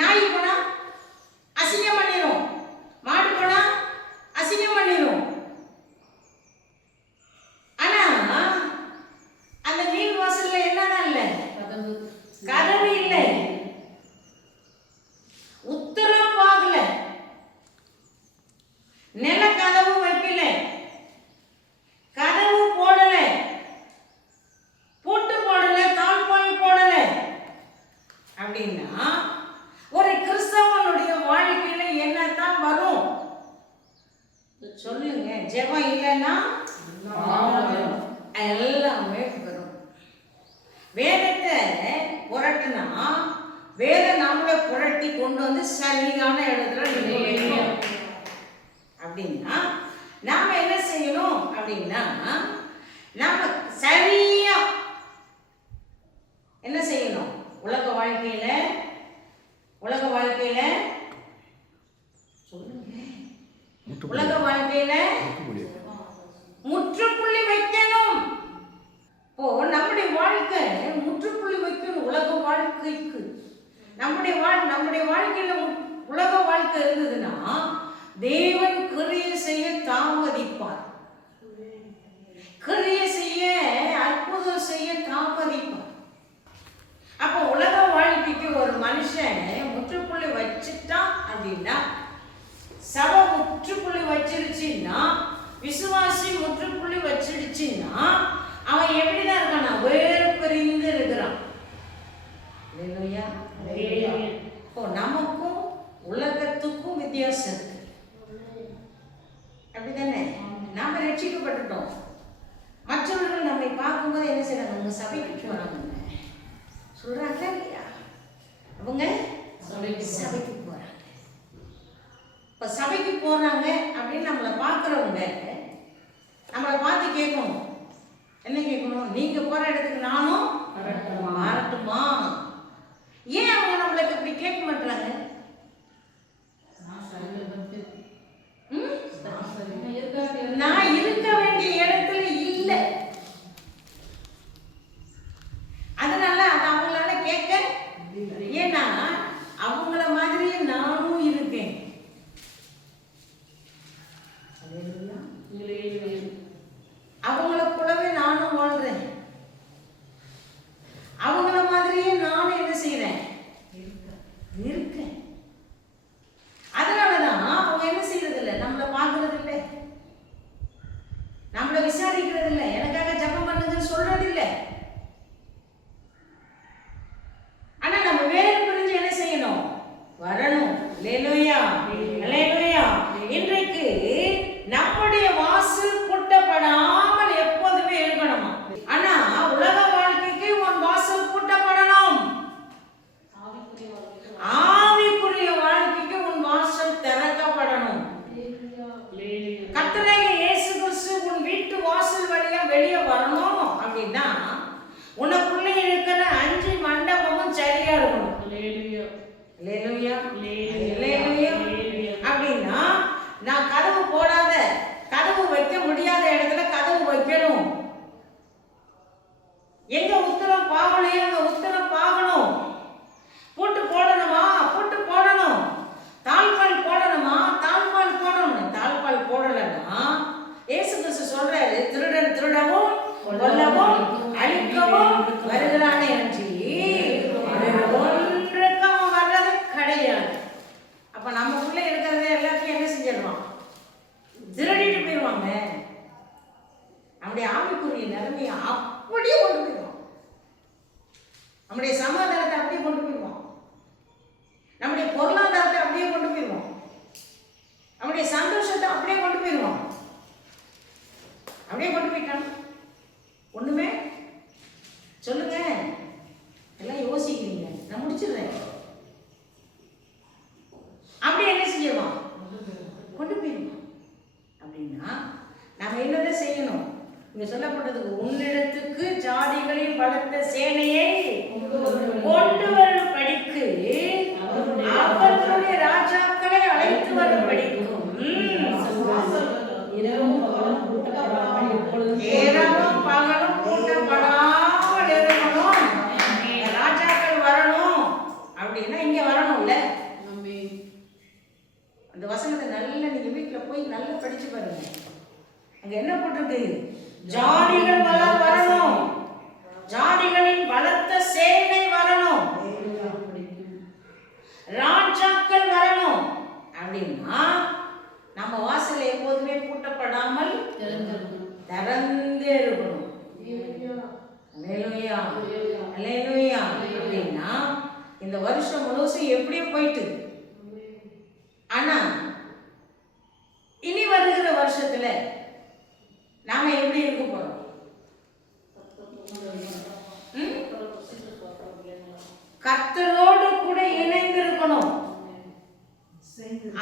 நாய் போனா அசிங்கம் பண்ணிடும். மாடு போனா அசிங்கம் பண்ணிடும். ஆனா அந்த வீண் வாசல்ல என்னதான் இல்லை? கதவு இல்லை, உத்தரவு ஆகல, நில கதவு வைக்கல, கதவு போடல, பூட்டு போடல, தாழ்பால் போடல. அப்படின்னா ஒரு கிறிஸ்தவனுடைய வாழ்க்கையில என்னத்தான் வரும்? சொல்லுங்க. ஜெபம் இல்லைன்னா எல்லாமே வரும். வேதத்தை புரட்டுனா வேதம் நம்மளை புரட்டி கொண்டு வந்து சரியான இடத்துல நிற்கணும். அப்படின்னா நாம என்ன செய்யணும்? அப்படின்னா நாம சரியா என்ன செய்யணும்? உலக வாழ்க்கையில சொல்லுங்க, உலக வாழ்க்கையில முற்றுப்புள்ளி வைக்கணும். இப்போ நம்முடைய வாழ்க்கை முற்றுப்புள்ளி வைக்கணும். உலக வாழ்க்கைக்கு நம்முடைய வாழ்க்கையில உலக வாழ்க்கை இருந்ததுன்னா தேவன் கிரியை செய்ய தாமதிப்பார். கிரியை செய்ய, அற்புதம் செய்ய தாமதிப்பார். அப்போ உலக வாழ்க்கைக்கு ஒரு மனுஷன் முற்றுப்புள்ளி வச்சுட்டான் அப்படின்னா, சபை முற்றுப்புள்ளி வச்சிருச்சுன்னா, விசுவாசி முற்றுப்புள்ளி வச்சிடுச்சுன்னா அவன் எப்படிதான் இருக்கானா? வேறு பிரிந்து இருக்கிறான். இப்போ நமக்கும் உலகத்துக்கும் வித்தியாசம் இருக்கு. அப்படித்தானே? நாம ரட்சிக்கப்பட்டுட்டோம். மற்றவர்கள் நம்மை பார்க்கும்போது என்ன செய்யறாங்க? அவங்க சபைக்கு போறாங்க சொல்றாங்க இல்லையா? அவங்க சபைக்கு போறாங்க. இப்ப சபைக்கு போறாங்க அப்படின்னு நம்மளை பார்க்கிறவங்க நம்மளை பார்த்து கேட்கணும். என்ன கேட்கணும்? நீங்க போற இடத்துக்கு நானும் வரட்டுமா? ஏன் அவங்க நம்மளுக்கு இப்படி கேட்க மாட்டாங்க? நான் இருக்க வேண்டிய இடத்துல இல்லை, அதனால அது அவங்களால கேட்க. ஏன்னா அவங்கள மாதிரியே நானும் இருக்கேன். அவங்கள போலவே நானும் வாழ்றேன். அவங்கள மாதிரியே நானும் என்ன செய்யறேன்? இருக்கேன். அதனாலதான் அவங்க என்ன செய்யறது இல்லை? நம்மளை பார்க்கறது இல்லை, நம்மளை விசாரிக்கிறது இல்லை, எனக்காக ஜெபம் பண்ணுங்கன்னு சொல்றது இல்லை. ஆனா நம்ம வேறு புரிஞ்சு என்ன செய்யணும்? வரணும். அல்லேலூயா, அல்லேலூயா. இன்றைக்கு நம்முடைய வாசல் பூட்டப்படாமல் எப்போதுமே இருக்கணுமா? ஆனா உலக வாழ்க்கைக்கு உன் வாசல் பூட்டப்படணும். ஆவிக்குரிய வாழ்க்கைக்கு உன் வாசல் திறக்கப்படணும். கர்த்தராகிய இயேசு கிறிஸ்து உன் வீட்டு வாசல் வழியா வெளியே வரணும் அப்படின்னா உனக்குள்ள இருக்கிற 5 மண்டபமும் சரியா இருக்கணும். அப்படின்னா நான் கதவு போடாத, கதவு வைக்க முடியாத இடத்துல கதவு வைக்கணும். எங்க உத்தரம் பாவலையோ அங்க உத்தரம் பாகணும். பூட்டு போடணுமா? பூட்டு போடணும். தாழ்பால் போடணுமா? தாழ்பால் போடணும். தாழ்பால் போடலன்னா இயேசு கிறிஸ்து சொல்றாரு, திருடன் திருடவும் கொல்லவும் அழிக்கவும் வருகிறானே என்று ஒன்றுக்கு அவன் வர்றது கிடையாது. அப்ப நமக்குள்ள இருக்கிறத எல்லாத்தையும் என்ன செஞ்சிடலாம்? திருடிட்டு போயிடுவாங்க. நம்முடைய ஆவிக்குரிய நிலைமையை அப்படியே கொண்டு போயிடுவான். நம்முடைய சமாதானத்தை அப்படியே கொண்டு போயிடுவான். நம்முடைய பொருளாதாரத்தை அப்படியே கொண்டு போயிடுவான். நம்முடைய சந்தோஷத்தை அப்படியே கொண்டு போயிடுவான். அப்படியே கொண்டு போயிட்டான். ஒண்ணுமே சொல்லுங்க, எல்லாம் யோசிக்கிறீங்க, நான் முடிச்சிடுறேன். அப்படி என்ன செய்யலாம்? கொண்டு போயிடுவான். அப்படின்னா நம்ம என்னதான் செய்யணும்? இங்க சொல்லப்பட்டதுக்கு உன்னிடத்துக்கு ஜாதிகளில் பலத்த சேனையை கொண்டு வரும் படிக்கு அவர்களுடைய ராஜாக்களை அழைத்து வரும் படிக்கும் இரவும் பகலும் கூட்டப்படாமல் இருக்கணும். ராஜாக்கள் வரணும் அப்படின்னா இங்க வரணும்ல. அந்த வசனத்தை நல்லா நீங்க வீட்டுல போய் நல்லா படிச்சு பாருங்க. அங்க என்ன போட்டிருக்கு? ஜாதிகள் வரணும், ஜாதிகளின் பலத்த சேனை வரணும், ராஜாக்கள் வரணும் அப்படின்னா நம்ம வாசல் எப்போதுமே பூட்டப்படாமல் திறந்தே இருக்கணும். அல்லேலூயா அல்லேலூயா. அப்படின்னா இந்த வருஷம் முழுசும் எப்படியே போயிட்டு, ஆனா இனி வருகிற வருஷத்துல நாம எப்படி இருக்க போறோம்? கர்த்தரோடு கூட இணைந்து இருக்கணும்,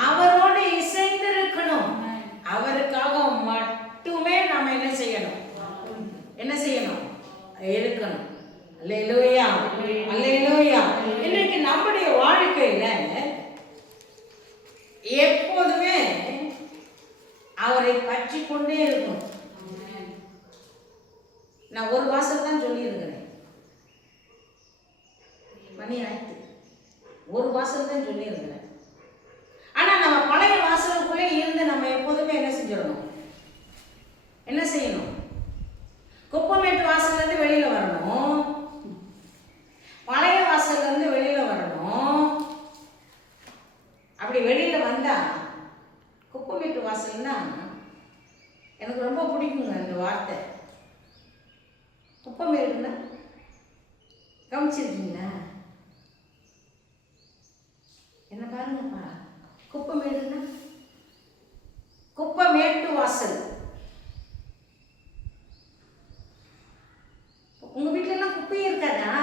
அவரோடு இசைந்து இருக்கணும். அவருக்காக மட்டுமே நாம என்ன செய்யணும்? என்ன செய்யணும்? இருக்கணும். அல்லேலூயா அல்லேலூயா. இன்னைக்கு நம்முடைய வாழ்க்கையில எப்போதுமே அவரை பற்றி கொண்டே இருக்கணும். நான் ஒரு வாசல் தான் சொல்லி இருக்கிறேன், மணி ஆயிடுத்து, ஒரு வாசல் தான் சொல்லி இருக்கிறேன். ஆனா நம்ம பழைய வாசலுக்குள்ளே இருந்து நம்ம எப்போதுமே என்ன செஞ்சிடணும்? என்ன செய்யணும்? குப்பமேட்டு வாசல்ல இருந்து வெளியில வரணும், பழைய வாசல்ல இருந்து வெளியில வரணும். அப்படி வெளியில வந்தா குப்பமேட்டு வாசல்னா எனக்கு ரொம்ப பிடிக்குங்க அந்த வார்த்தை. குப்பமேடுன்னா கவனிச்சிருக்கீங்களா? என்ன பாருங்கப்பா, குப்பமேடுன்னா குப்பமேட்டு வாசல். உங்க வீட்டுல எல்லாம் குப்பையே இருக்காதா?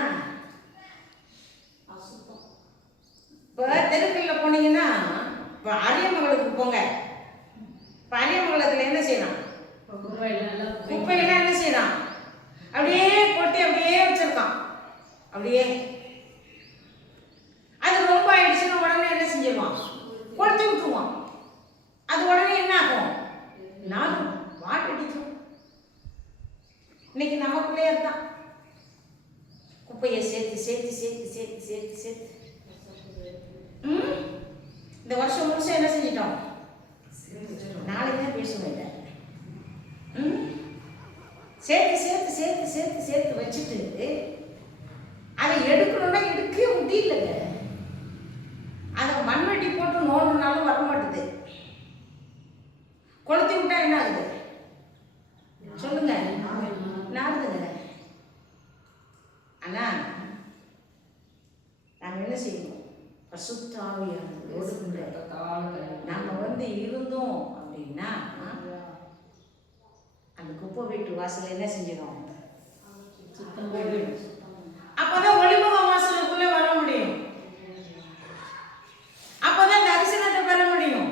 இப்ப தெருக்கல்ல போனீங்கன்னா, இப்ப அரியமங்கலத்துக்கு போங்க, இப்ப அரியமங்கலத்துல என்ன செய்யலாம்? குப்பையெல்லாம் என்ன செய்யலாம்? அப்படியே கொட்டி அப்படியே வச்சிருக்கான். அப்படியே அது ரொம்ப ஆயிடுச்சுன்னா உடனே என்ன செஞ்சிருவான்? கொடுத்து விட்டுருவான். அது உடனே என்ன ஆகும்? நானும் வாட்டடிக்கும். இன்னைக்கு நமக்குள்ளே தான் குப்பையை சேர்த்து சேர்த்து சேர்த்து சேர்த்து சேர்த்து சேர்த்து இந்த வருஷம் முழுசும் என்ன செஞ்சிட்டோம்? நாளைக்கு தான் பேசுவேன். சேர்த்து சேர்த்து சேர்த்து சேர்த்து சேர்த்து வச்சுட்டு அதை எடுக்கணும்னா எடுக்கவே முடியலங்க. அதை மண்வெட்டி போட்டு நோண்டுனாலும் வர மாட்டுது. கொளுத்தி விட்டா என்ன ஆகுது? சொல்லுங்க, நாடுதுங்க. ஆனா நாம என்ன செய்யணும்? பரிசுத்த ஆவியானவரோடு நாம இருந்தோம் அப்படின்னா அந்த குப்பை வீட்டு வாசல் என்ன செஞ்சிடும்? அப்பதான் ஒளிமுக வாசலுக்குள்ள வர முடியும், அப்பதான் தரிசனத்தை பெற முடியும்,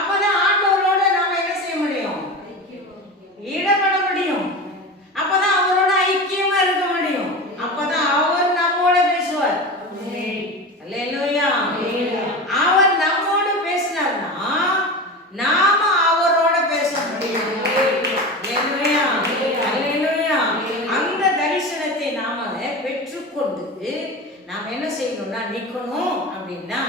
அப்பதான் ஆண்டவரோட நாம என்ன செய்ய முடியும்? ஈடுபட முடியும், அப்பதான் அவரோட ஐக்கியமா இருக்க முடியும், அப்பதான் அவர் நம்மோட பேசுவார். அல்லேலூயா. அவர் நம்மோடு பேசினார்னா நாம அவரோட பேச முடியும். அல்லேலூயா அல்லேலூயா. அந்த தரிசனத்தை நாம பெற்றுக்கொண்டு நாம என்ன செய்யணும்னா நிக்கணும். அப்படின்னா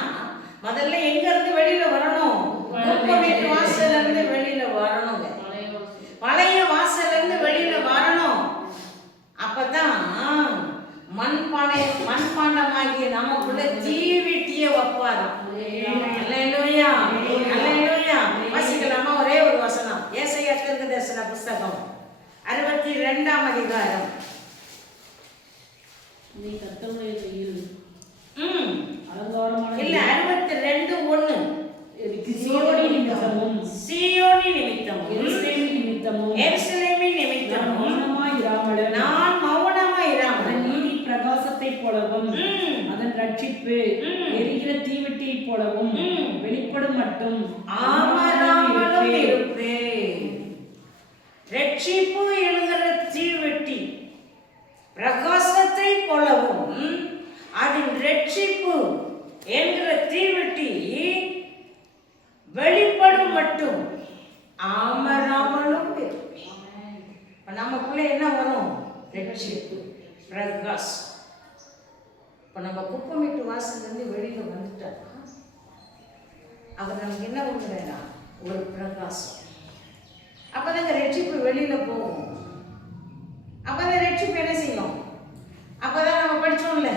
முதல்ல எங்க இருந்து வெளியில வரணும்? குப்பமேட்டு வாசல்ல இருந்து வெளியில வரணுங்க. பழைய வாசல்ல இருந்து வெளியில வரணும். அப்பதான் மண்பாண்டமாகிய நமக்குள்ள தீவிட்டிய வைப்பாராம். அல்லேலூயா அல்லேலூயா. வாசிக்கலாமா? ஒரே ஒரு வசனம், ஏசாயா தீர்க்கதரிசன புஸ்தகம் 62ஆம் அதிகாரம். நீ கர்த்தருடைய கையில் இல்ல 62:1. சீயோனி நிமித்தமும் எருசலேமின் நிமித்தமும் நான் மௌனமாயிராமல் நீதி பிரகாசத்தைப் போலவும் அதன் ரட்சிப்பு எரிகிற தீவெட்டியைப் போலவும் வெளிப்படும் மட்டும் அமராமலும் இருப்பேன். ரட்சிப்பு பிரகாசத்தை போலவும் அதன் ரட்சிப்பு என்கிற தீவெட்டி வெளிப்படும் மட்டும் ஆமராமலும் நமக்குள்ள என்ன வரும்? ரட்சிப்பு, பிரகாசம். இப்போ நம்ம குப்பமிட்டு வாசலிருந்து வெளியில வந்துட்டோம், அவர் நமக்கு என்ன கொடுக்குறேன்னா ஒரு பிரகாசம். அப்பதான் இந்த ரட்சிப்பு வெளியில போகும். அப்பதான் ரட்சிப்பு என்ன செய்யும்? அப்பதான் நம்ம படிச்சோம்ல,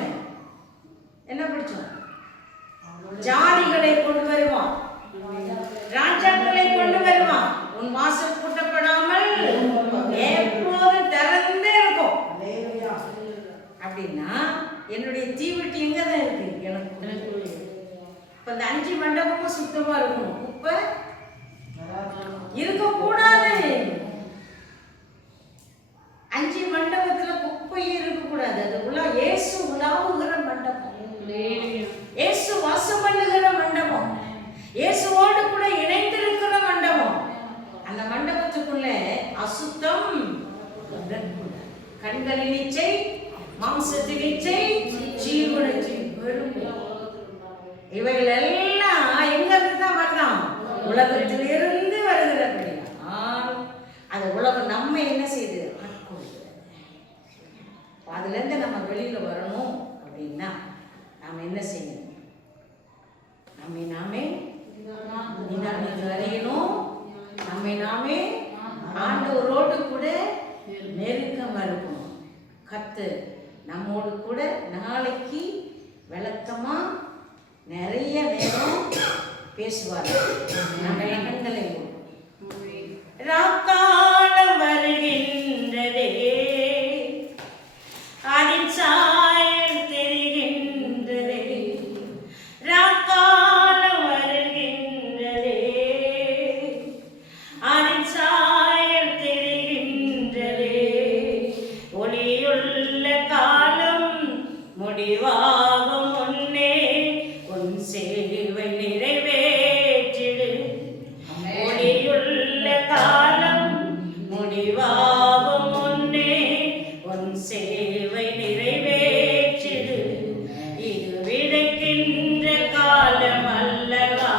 என்ன படிச்சோம்? ஜாதிகளை கொண்டு வருவான், ராஜாக்களை கொண்டு வருவான், உன் வாசல் கூட்டப்படாமல் எப்போதும் திறந்தே இருக்கும். அப்படின்னா என்னுடைய தீவெட்டி எங்கதான் இருக்கு? எனக்கு இப்ப இந்த 5 மண்டபமும் சுத்தமா இருக்கணும், குப்பை இருக்கக்கூடாது. 5 மண்டபத்துல குப்பையே இருக்கக்கூடாது. அது இயேசு உலாவுகிற மண்டபம், இயேசு வாசம் பண்ணுகிற மண்டபம், இயேசுவோடு கூட இணைந்திருக்கிற மண்டபம். அந்த மண்டபத்துக்குள்ள அசுத்தம் கண்களின் இச்சை, மாம்சத்தின் இச்சை, ஜீவனத்தின் பெருமை, இவைகள் எல்லாம் எங்க இருந்து தான் வரலாம்? உலகத்திலிருந்து வருகிறபடியால் அந்த உலகம் நம்ம என்ன செய்யுது? அதுல இருந்து நம்ம வெளியில வரணும் அப்படின்னா நாம என்ன செய்யணும்? நாமே நிதானித்து அறியணும். நாமே ஆண்டவரோடு கூட நெருக்கமா இருக்கணும். கர்த்தர் நம்மோடு கூட நாளைக்கு விளக்கமா நிறைய நேரம் பேசுவார். நம்ம எண்ணங்களை ராக்காலம் வருகின்றதே, அதின் சாயல் தெரிகின்றதே, ராக்காலம் வருகின்றதே, அதின் சாயல் தெரிகின்றதே, ஒளியுள்ள காலம் முடிவாகும் முன்னே உன் சேவை நிறைவேற்றிடு. ஒளியுள்ள காலம் முடிவாகும் முன்னே உன் சேவை நிறைவேற்றிடு. இது விதைக்கின்ற காலம் அல்லவா,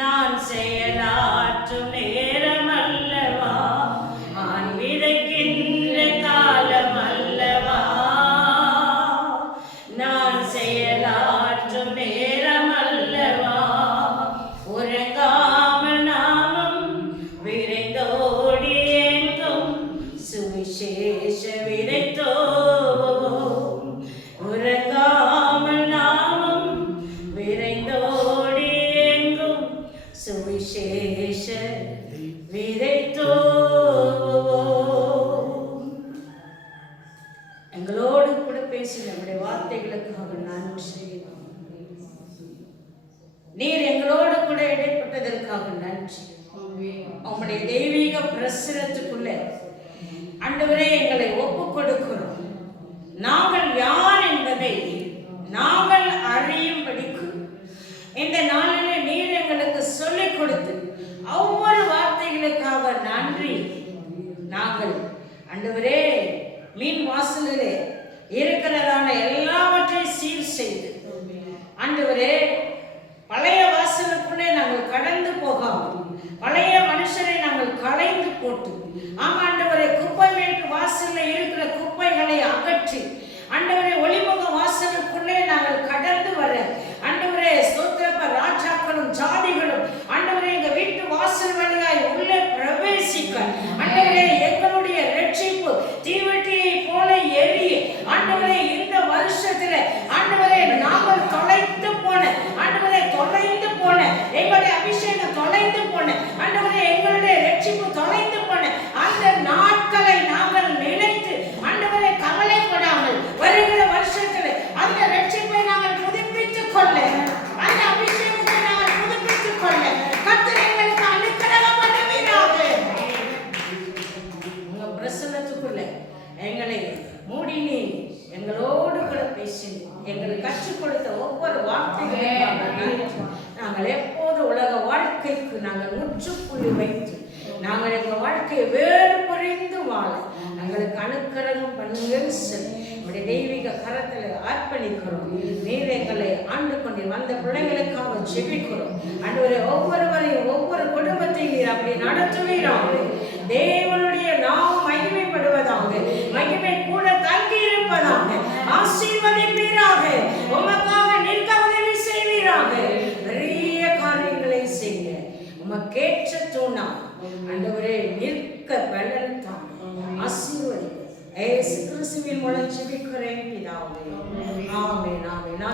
நான் செயலாற்றும் நேரம் அல்லவா, நான் விதைக்கின்ற காலம் அல்லவா, நான் செயலாற்றும் நேரம் அல்லவா. உறங்காமல் நாமும் விரைந்தோடி எங்கும் சுவிசேஷ விதைத்தோம். உறங்காமல் நாமும் விரைந்தோடி எங்கும் சுவிசேஷ விதைத்தோம். எங்களோடு கூட பேசி நம்முடைய வார்த்தைகளுக்காக நன்றி. நீர் எங்களோடு கூட இடைப்பட்டதற்காக நன்றி. உங்களுடைய தெய்வீக பிரசனத்துக்குள்ள ஆண்டவரே எங்களை ஒப்புக் கொடுக்கிறோம். நாங்கள் யார் என்பதை நாங்கள் அறியும்படிக்கு இந்த நாளிலே நீர் எங்களுக்கு சொல்லிக் கொடுத்து ஒவ்வொரு வார்த்தைகளுக்காக நன்றி. நாங்கள் ஆண்டவரே மீன் வாசலிலே இருக்கிறதான எல்லாவற்றையும் சீர் செய்து ஆண்டவரே பழைய வாசலுக்குள்ளே நாங்கள் கடந்து போகாமல் பழைய மனுஷரை நாங்கள் களைந்து போட்டு ஆண்டவரே குப்பை மேட்டு வாசலில் இருக்கிற குப்பைகளை அகற்றி ஆண்டவரே ஒளிமுக வாசலுக்குள்ளே நாங்கள் கடந்து வர ஆண்டவரே ஸ்தோத்திரப்ப ராஜாக்களும் ஜாதிகளும் ஆண்டவரே எங்க வீட்டு வாசல் வழியாய் உள்ளே பிரவேசிக்க ஆண்டவரே எங்களுடைய ரட்சிப்பு தீவெட்டியை போல எரிய ஆண்டவரே இந்த வருஷத்துல ஆண்டவரே நாங்கள் தொலைந்து போன ஆண்டவரே தொலைந்து போன எங்களுடைய அபிஷேகம் தொலைந்து போன ஆண்டவரே எங்களுடைய ரட்சிப்பு தொலைந்து போன அந்த நாட்களை நாங்கள் நினைத்து ஆண்டவரே கவலைப்படாமல் வருகிற வருஷத்துல அந்த ரட்சிப்பை நாங்கள் புதுப்பித்துக் கொள்ள அந்த அபிஷேகத்தை நாங்கள் புதுப்பித்துக் கொள்ள கர்த்தர் எங்களுக்கு அனுக்கிரகம் பண்ணுவீராக. உங்க பிரசன்னத்துக்குள்ள எங்களை மூடினி எங்களோடு கூட பேசி எங்களுக்கு கற்றுக் கொடுத்த ஒவ்வொரு வார்த்தைகளையும் நாங்கள் எப்போது உலக வாழ்க்கைக்கு நாங்கள் முற்றுப்புள்ளி வைத்து நாங்கள் எங்கள் வாழ்க்கையை வேறு புரிந்து வாழ எங்களுக்கு அனுக்கிரகம் பண்ணுங்கன்னு சொல்லி நம்முடைய தெய்வீக கரத்தில் அர்ப்பணிக்கிறோம். நீர் எங்களை ஆண்டு கொண்டு வந்த பிள்ளைகளுக்காக ஜெபிக்கிறோம். ஆண்டவரே, ஒவ்வொருவரையும் ஒவ்வொரு குடும்பத்தையும் நீர் அப்படி நடத்துவீராக. தேவனுடைய நாமம் மகிமைப்படுவதாக, மகிமை கூட தங்கி இருப்பதாக. ஆசீர்வதிப்பீராக, உமக்காக நிற்க உதவி செய்வீராக. பெரிய காரியங்களை செய்ய உமக்கேற்ற தூணா ஆண்டவரே நிற்க பலன் தான். ஆசீர்வதிக்க இயேசு கிறிஸ்துவின் மூலம் ஜெபிக்கிறேன் பிதாவே. ஆமென் ஆமென்.